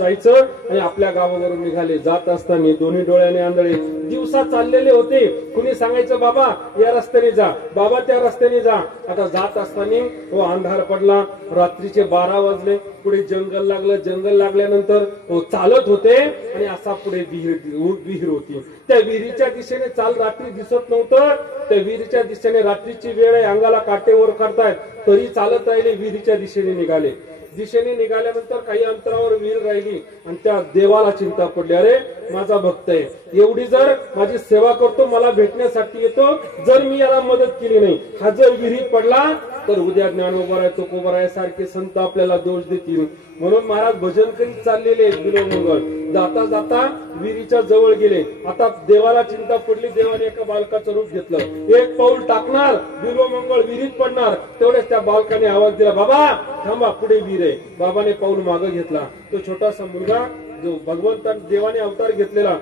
जायचं आणि आपल्या गावावरून निघाले. जात असताना दोन्ही डोळ्याने आंधळे दिवसा चाललेले होते. कुणी सांगायचं बाबा या रस्त्याने जा, बाबा त्या रस्त्याने जा. आता जात असताना तो अंधार पडला. रात्रीचे 12 वाजले. पुढे जंगल लागलं. जंगल लागल्यानंतर चालत होते आणि असा पुढे विहीर होती. त्या विहिरीच्या दिशेने चाल रात्री दिसत नव्हतं. त्या विहिरीच्या दिशेने रात्रीची वेळ आहे, अंगाला काटे वर करतायत तरी चालत राहिले. विहिरीच्या दिशेने निघाल्यानंतर काही अंतरावर विहीर राहिली आणि त्या देवाला चिंता पडली. अरे माझा भक्त आहे, एवढी जर माझी सेवा करतो, मला भेटण्यासाठी येतो, जर मी याला मदत केली नाही, हा जर विहिरीत पडला तर उद्या ज्ञानोबा आहे तुकोबा आहे सारखे संत आपल्याला दोष देतील. म्हणून महाराज भजन करीत चाललेले बिल्व मंगळ. जाता जाता विहिरीच्या जवळ गेले. आता देवाला चिंता पडली. देवाने एका बालकाचं रूप घेतलं. एक पाऊल टाकणार बिल्व मंगळ विहिरीत पडणार. तेवढेच त्या बालकाने आवाज दिला, बाबा थांबा, पुढे विहीर आहे. बाबाने पाऊल मागे घेतला. तो छोटासा मुलगा जो भगवंताने देवाने अवतार घेतलेला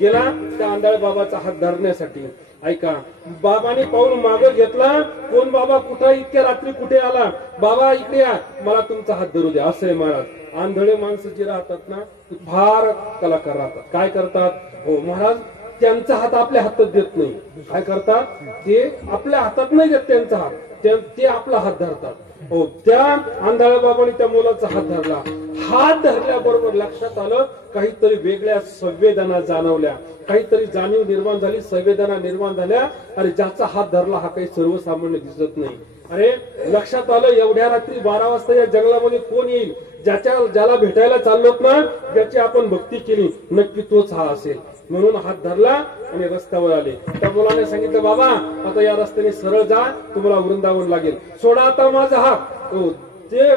गेला त्या आंधळ्या बाबाचा हात धरण्यासाठी. ऐका, बाबाने पाऊल मागे घेतला. कोण बाबा कुठे इतक्या रात्री कुठे आला? बाबा इकडे या, मला तुमचा हात धरू द्या. असं आहे महाराज. आंधळे माणसं जे राहतात ना फार कलाकार राहतात. काय करतात? हो महाराज, त्यांचा हात आपल्या हातात देत नाही. काय करतात? ते आपल्या हातात नाही देत त्यांचा हात, ते आपला हात धरतात. हो, त्या आंधळ्या बाबाने त्या मुलाचा हात धरला. हात धरल्याबरोबर लक्षात आलं काहीतरी वेगळ्या संवेदना जाणवल्या, काहीतरी जाणीव निर्माण झाली, संवेदना निर्माण झाल्या. अरे ज्याचा हात धरला हा काही सर्वसामान्य दिसत नाही. अरे लक्षात आलं एवढ्या रात्री 12 वाजता या जंगलामध्ये कोण येईल? ज्याला भेटायला चाललोत ना, ज्याची आपण भक्ती केली, नक्की तोच हा असेल. म्हणून हात धरला आणि रस्त्यावर आले. त्या मुलाने सांगितलं, बाबा आता या रस्त्याने सरळ जा, तुम्हाला वृंदावन लागेल, सोडा आता माझा हात. ते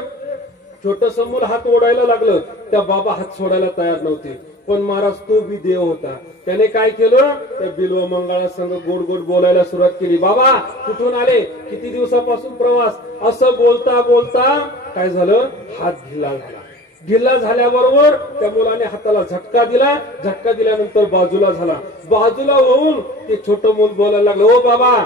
छोटस मूल हात ओढायला लागलं. त्या बाबा हात सोडायला तयार नव्हते. पण महाराज तो बी देव होता. त्याने काय केलं? त्या बिल्व मंगळा संग गोड गोड बोलायला सुरुवात केली. बाबा कुठून आले? किती दिवसापासून प्रवास? असं बोलता बोलता काय झालं? हात ढिला झाल्याबरोबर त्या मुलाने हाताला झटका दिला. झटका दिल्यानंतर बाजूला झाला. बाजूला होऊन ते छोटं मूल बोलायला लागलं, ओ बाबा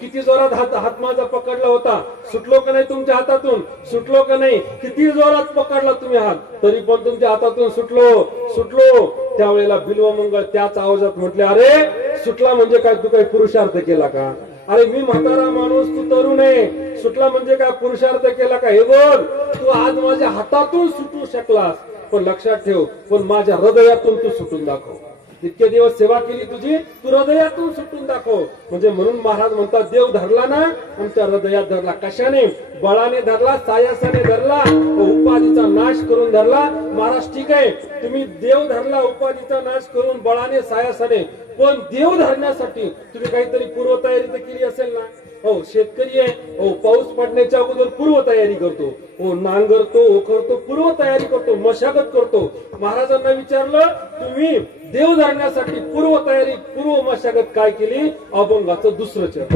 किती जोरात हात माझा पकडला होता, सुटलो का नाही तुमच्या हातातून? सुटलो का नाही? किती जोरात पकडला तुम्ही हात, तरी पण तुमच्या हातातून सुटलो. त्यावेळेला बिल्व मंगळ त्याच आवाजात म्हटले, अरे सुटला म्हणजे काय? तू काही पुरुषार्थ केला का? अरे मी म्हातारा माणूस, तू तरुण आहे, सुटला म्हणजे काय? पुरुषार्थ केला का? हे बोल, तू आज माझ्या हातातून सुटू शकलास, पण लक्षात ठेव, पण माझ्या हृदयातून तू सुटून दाखव. इतके दिवस सेवा केली तुझी, तू हृदयातून सुटून दाखव. म्हणजे म्हणून महाराज म्हणतात, देव धरला ना आमच्या हृदयात धरला. कशाने? बळाने धरला, सायासाने धरला, उपाधीचा नाश करून धरला. महाराज ठीक आहे, तुम्ही देव धरला, उपाधीचा नाश करून बळाने सायासाने, पण देव धरण्यासाठी तुम्ही काहीतरी पूर्वतयारी तर केली असेल ना. हो, शेतकरी आहे, हो, पाऊस पडण्याच्या अगोदर पूर्वतयारी करतो, हो, नांगरतो, करतो, पूर्वतयारी करतो, मशागत करतो. महाराजांना विचारलं, तुम्ही देव धरण्यासाठी पूर्वतयारी, पूर्व मशागत काय केली? अभंगाचं दुसरं चरण.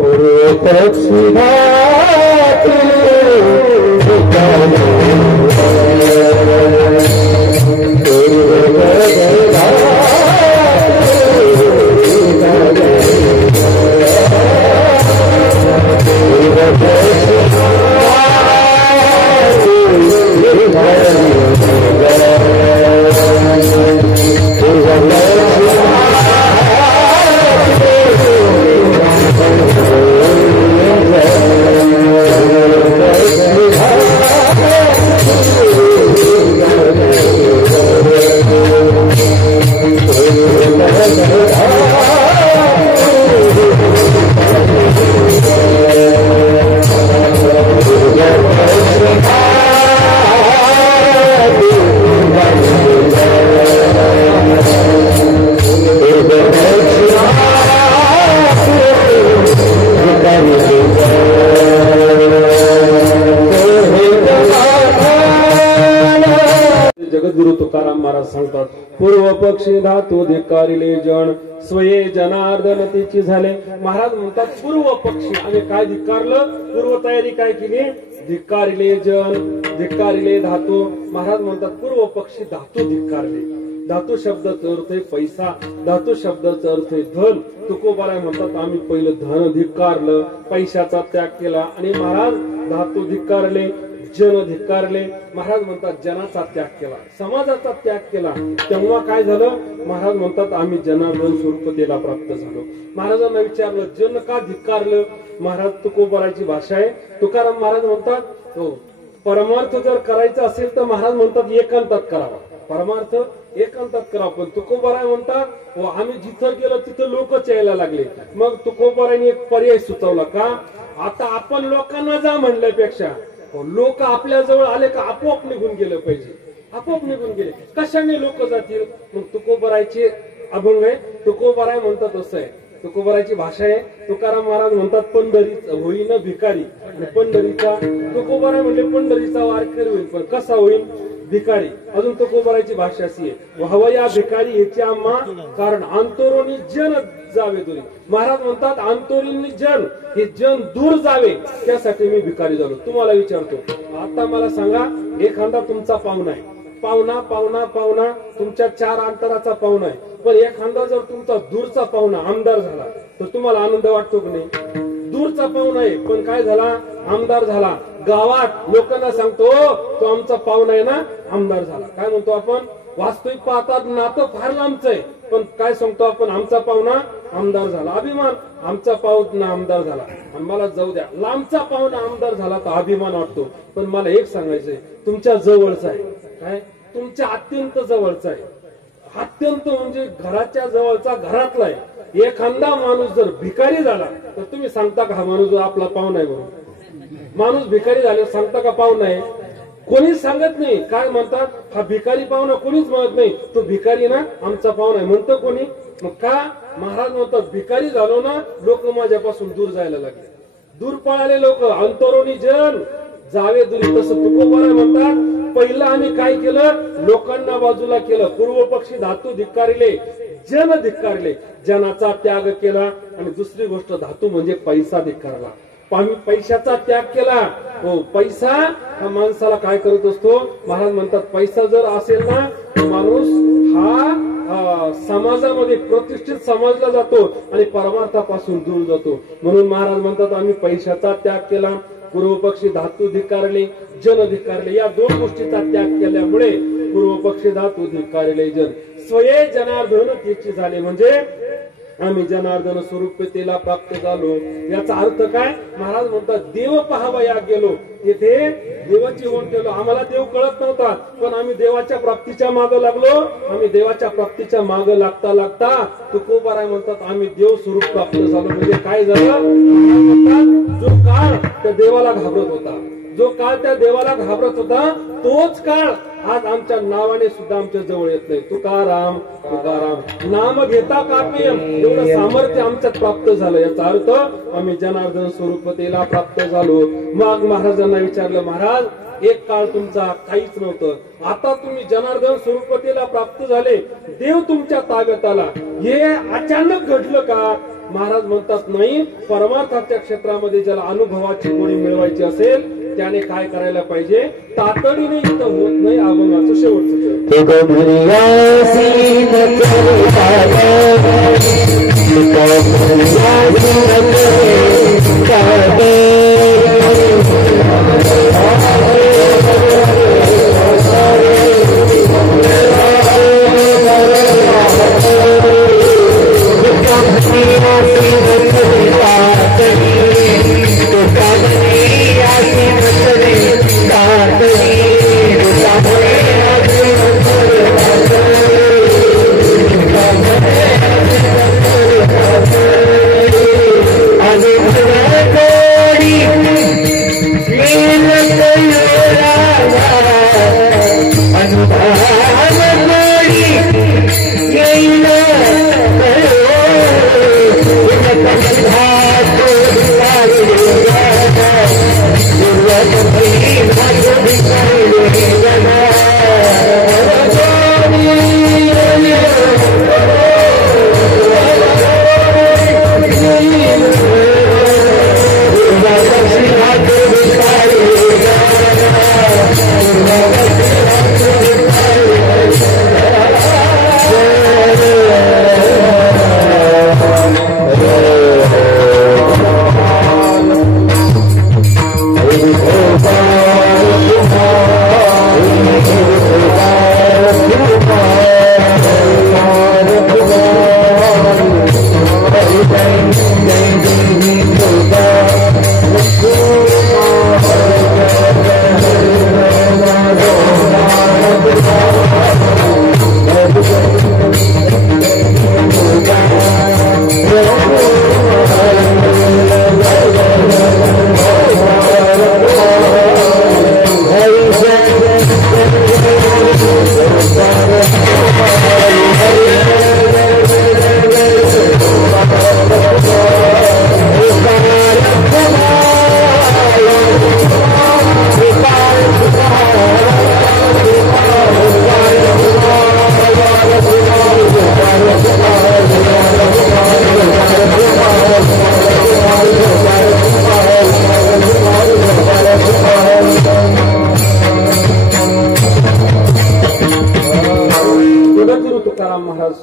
जगद्गुरु तुकाराम महाराज सांगतात, पूर्व पक्षी धातू धिक्कारिले जन स्वये जनार्दन तिची झाले. महाराज म्हणतात पूर्व पक्षी आम्ही काय धिक्कारलं? पूर्व तयारी काय केली? धिक्कारिले जन, धिक्कारिले धातू. महाराज म्हणतात पूर्व पक्षी धातू धिक्कारले. धातू शब्दाचा अर्थ आहे पैसा, धातू शब्दाचा अर्थ आहे धन. तुकोबाराय म्हणतात आम्ही पहिलं धन धिक्कारलं, पैशाचा त्याग केला. आणि महाराज धातू धिक्कारले, जन धिक्कारले. महाराज म्हणतात जनाचा त्याग केला, समाजाचा त्याग केला. तेव्हा काय झालं? महाराज म्हणतात आम्ही जनार्दन स्वरूपतेला प्राप्त झालो. महाराजांना विचारलं जन का धिक्कारलं? महाराज तुकोबारायची भाषा आहे. तुकाराम महाराज म्हणतात, हो, परमार्थ जर करायचा असेल तर महाराज म्हणतात एकांतात करावा. परमार्थ एकांतात करावा. पण तुकोबाराय म्हणतात, हो, आम्ही जिथं गेलो तिथं लोकच यायला लागले. मग तुकोबारायने एक पर्याय सुचवला का? आता आपण लोकांना जा म्हणल्यापेक्षा लोक आपल्या जवळ आले का आपोआप निघून गेलं पाहिजे. आपोआप निघून गेले कशाने लोक जातील? मग तुकोबारायचे अभंग आहे. तुकोबाराय म्हणतात असं आहे, तुकोबारायची भाषा आहे. तुकाराम महाराज म्हणतात पंढरी होईन भिकारी. आणि पंढरीचा तुकोबाराय म्हणजे पंढरीचा वारकरी होईल, पण कसा होईल? भिकारी. अजून तुकोबारायची भाषा अशी आहे, व्हावया भिकारी याची आम्हा कारण अंतरोनी जन जावे दूर. महाराज म्हणतात अंतरोनी जन, हे जन दूर जावे त्यासाठी मी भिकारी झालो. तुम्हाला विचारतो, आता मला सांगा, एखादा तुमचा पाहुणा आहे, पाहुणा पाहुणा पाहुणा तुमच्या 4 अंतराचा पाहुणा आहे. पण एखादा जर तुमचा दूरचा पाहुणा आमदार झाला तर तुम्हाला आनंद वाटतो की नाही? दूरचा पाहुणा आहे पण काय झाला? आमदार झाला. गावात लोकांना सांगतो तो आमचा पाहुणा आहे ना, आमदार झाला. काय म्हणतो आपण? वास्तविक पाहतात नातं फार लांबचं आहे, पण काय सांगतो आपण? आमचा पाहुणा आमदार झाला. अभिमान, आमचा पाहुणा आमदार झाला. आणि मला जाऊ द्या, लांबचा पाहुणा आमदार झाला तर अभिमान वाटतो. पण मला एक सांगायचंय, तुमच्या जवळचा आहे. काय? तुमच्या अत्यंत जवळचा आहे. अत्यंत म्हणजे घराच्या जवळचा, घरातला आहे. एखादा माणूस जर भिकारी झाला तर तुम्ही सांगता का हा माणूस आपला पाहुणा आहे म्हणून? माणूस भिकारी झाले सांगता का पाहुणा आहे? कोणीच सांगत नाही. काय म्हणतात? हा भिकारी पाहुणा कोणीच म्हणत नाही. तो भिकारी ना, आमचा पाहुणा आहे म्हणतं कोणी? मग का? महाराज म्हणतात भिकारी झालो ना, लोक माझ्यापासून दूर जायला लागले. दूर पळाले लोक. अंतरोनी जन जावे दुरी. तसं तुकोबाराय म्हणतात पहिलं आम्ही काय केलं? लोकांना बाजूला केलं. पूर्व पक्षी धातू धिक्कारिले, जन धिक्कारले, जनाचा त्याग केला. आणि दुसरी गोष्ट धातू म्हणजे पैसा धिक्कारला. आम्ही पैशाचा त्याग केला. हो, पैसा हा माणसाला काय करत असतो? महाराज म्हणतात पैसा जर असेल ना, माणूस हा समाजामध्ये प्रतिष्ठित समजला जातो आणि परमार्थापासून दूर जातो. म्हणून महाराज म्हणतात आम्ही पैशाचा त्याग केला, पूर्व पक्षी धातू धिक्कारले, जन धिक्कारले. या 2 गोष्टीचा त्याग केल्यामुळे पूर्व पक्षी धातू धिक्कारले जन स्वये जनार्दन त्याची झाले. म्हणजे आम्ही जनार्दन स्वरूपतेला प्राप्त झालो. याचा अर्थ काय? महाराज म्हणतात देव पाहावया गेलो. येथे देवाची ओढ केलो. आम्हाला देव कळत नव्हता, पण आम्ही देवाच्या प्राप्तीच्या मागे लागलो. आम्ही देवाच्या प्राप्तीच्या मागे लागता लागता तुकोबाराय म्हणतात आम्ही देव स्वरूप प्राप्त झालो. म्हणजे काय झालं? म्हणतात जो काळ त्या देवाला घाबरत होता, जो काळ त्या देवाला घाबरत होता तोच काळ आज आमच्या नावाने सुद्धा आमच्या जवळ येत नाही. तुकाराम तुकाराम नाम घेता कापी एवढं सामर्थ्य आमच्यात प्राप्त झालं. याचा अर्थ आम्ही जनार्दन स्वरूपतेला प्राप्त झालो. मग महाराजांना विचारलं, महाराज एक काळ तुमचा काहीच नव्हतं, आता तुम्ही जनार्दन स्वरूपतेला प्राप्त झाले, देव तुमच्या ताब्यात आला, हे अचानक घडलं का? महाराज म्हणतात नाही, परमार्थाच्या क्षेत्रामध्ये ज्याला अनुभवाची गोडी मिळवायची असेल त्याने काय करायला पाहिजे? तातडीने इथं होत नाही. अभंगाचं शेवटचं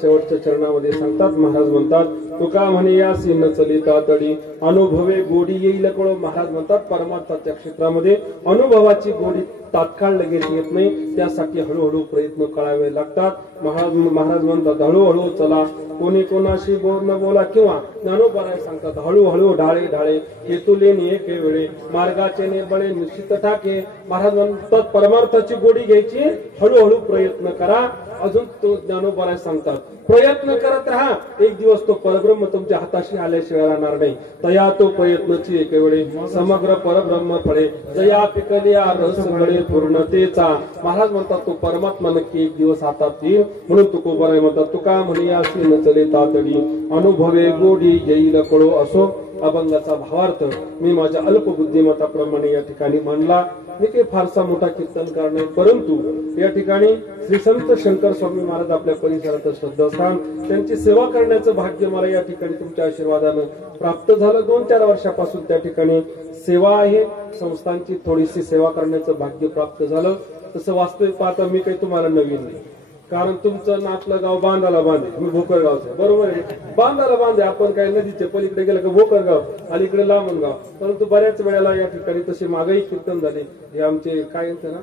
शेवटच्या चरणामध्ये सांगतात. महाराज म्हणतात, तुका म्हणे या सिंह चलिता तडी अनुभवे गोडी येईल कळो. महाराज म्हणतात परमार्थाच्या क्षेत्रामध्ये अनुभवाची गोडी तात्काळ लगेच येत नाही, त्यासाठी हळूहळू प्रयत्न करावे लागतात. महाराज म्हणतात हळूहळू चला, कोणी कोणाशी न बोला, किंवा ज्ञानोबराय सांगतात हळूहळू ढाळे ढाळे हेतुले एके वेळे मार्गाचे ने बळे निश्चित ठाके. महाराज म्हणतात परमार्थाची गोडी घ्यायची, हळूहळू प्रयत्न करा. अजून तो ज्ञानोबराय सांगतात प्रयत्न करत राहा, एक दिवस तो परब्रह्म तुमच्या हाताशी आल्याशिवाय राहणार नाही. तया तो प्रयत्नची एके वेळे समग्र परब्रह्म फळे, जया पिकल्या रस गळे पूर्णतेचा. महाराज म्हणतात तो परमात्मा नक्की एक दिवस हातात येईल. म्हणून तुकोबराय म्हणतात तुका म्हणे अशी न चले तातडी अनुभवे गोडी येईल कळो. असो अभंगाचा भावार्थ मी माझ्या अल्प बुद्धिमत्ताप्रमाणे या ठिकाणी मांडला. मी काही फारसा मोठा कीर्तनकार नाही, परंतु या ठिकाणी श्री संत शंकर स्वामी महाराज आपल्या परिसरात श्रद्धास्थान, त्यांची सेवा करण्याचं भाग्य मला या ठिकाणी तुमच्या आशीर्वादानं प्राप्त झालं. 2-4 वर्षापासून त्या ठिकाणी सेवा आहे, संस्थांची थोडीशी सेवा करण्याचं भाग्य प्राप्त झालं. तसं वास्तविक पाहता मी काही तुम्हाला नवीन नाही, कारण तुमचं नातलं गाव बांधाला बांधे, मी भोकरगावचं, बरोबर आहे, बांधाला बांधे. आपण काही नदीच्या पलीकडे गेलं का भोकरगाव, अलीकडे लांबणगाव. परंतु बऱ्याच वेळेला या ठिकाणी तसे मागही कीर्तन झाले. हे आमचे काय येतं ना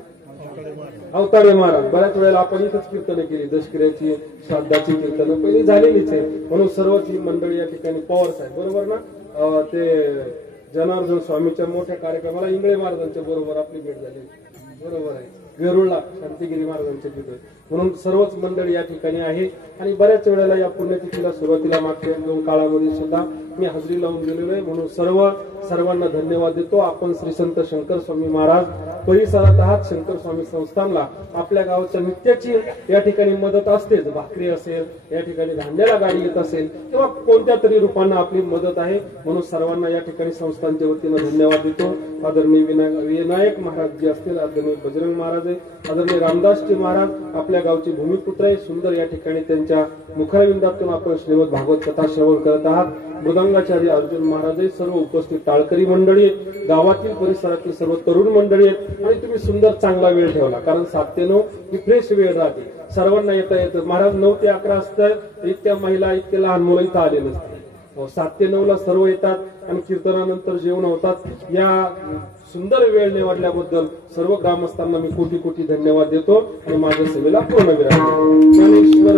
अवताडे महाराज, बऱ्याच वेळेला आपण इथंच कीर्तन केली, दशकिऱ्याची श्राद्धाची कीर्तन पहिली झालेलीच आहे. म्हणून सर्वच ही मंडळी या ठिकाणी पॉवर आहे, बरोबर ना. ते जनार्दन स्वामीच्या मोठ्या कार्यक्रमाला इंगळे महाराजांच्या बरोबर आपली भेट झाली, बरोबर आहे. वेरुळला शांतिगिरी महाराजांच्या तिथे म्हणून सर्वच मंडळी या ठिकाणी आहे आणि बऱ्याच वेळेला या पुण्यतिथीला सुरुवातीला मागच्या 2 काळामध्ये सुद्धा मी हजेरी लावून गेलेलो आहे. म्हणून सर्वांना धन्यवाद देतो. आपण श्री संत शंकर स्वामी महाराज परिसरात आहात. शंकर स्वामी संस्थानला आपल्या गावाच्या नित्याची या ठिकाणी मदत असतेच. भाकरी असेल, या ठिकाणी धान्याला गाडी येत असेल किंवा कोणत्या तरी रूपानं आपली मदत आहे. म्हणून सर्वांना या ठिकाणी संस्थांच्या वतीनं धन्यवाद देतो. आदरणीय विनायक महाराज जी असतील, आदरणीय बजरंग महाराज आहे, आदरणीय रामदासजी महाराज आपल्या गावचे भूमिपुत्र आहे. सुंदर या ठिकाणी त्यांच्या मुखरविंदातून आपण श्रीमद भागवत कथा श्रवण करत आहात. मृदंगाचार्य अर्जुन महाराज आहे. सर्व उपस्थित टाळकरी मंडळी आहेत, गावातील परिसरातील सर्व तरुण मंडळी आहेत आणि तुम्ही सुंदर चांगला वेळ ठेवला. कारण 7 ते 9 ही फ्रेश वेळ राहते. सर्वांना येता येतं. महाराज 9 ते 11 असतात. इतक्या महिला, इतके लहान मुलं इथं आले नसते. 7 ते 9 ला सर्व येतात आणि कीर्तनानंतर जेवण होतात. या सुंदर वेळ निवडल्याबद्दल सर्व ग्रामस्थांना मी कोटी कोटी धन्यवाद देतो आणि माझ्या सेवेला पूर्ण विराम देतो. ज्ञानेश्वर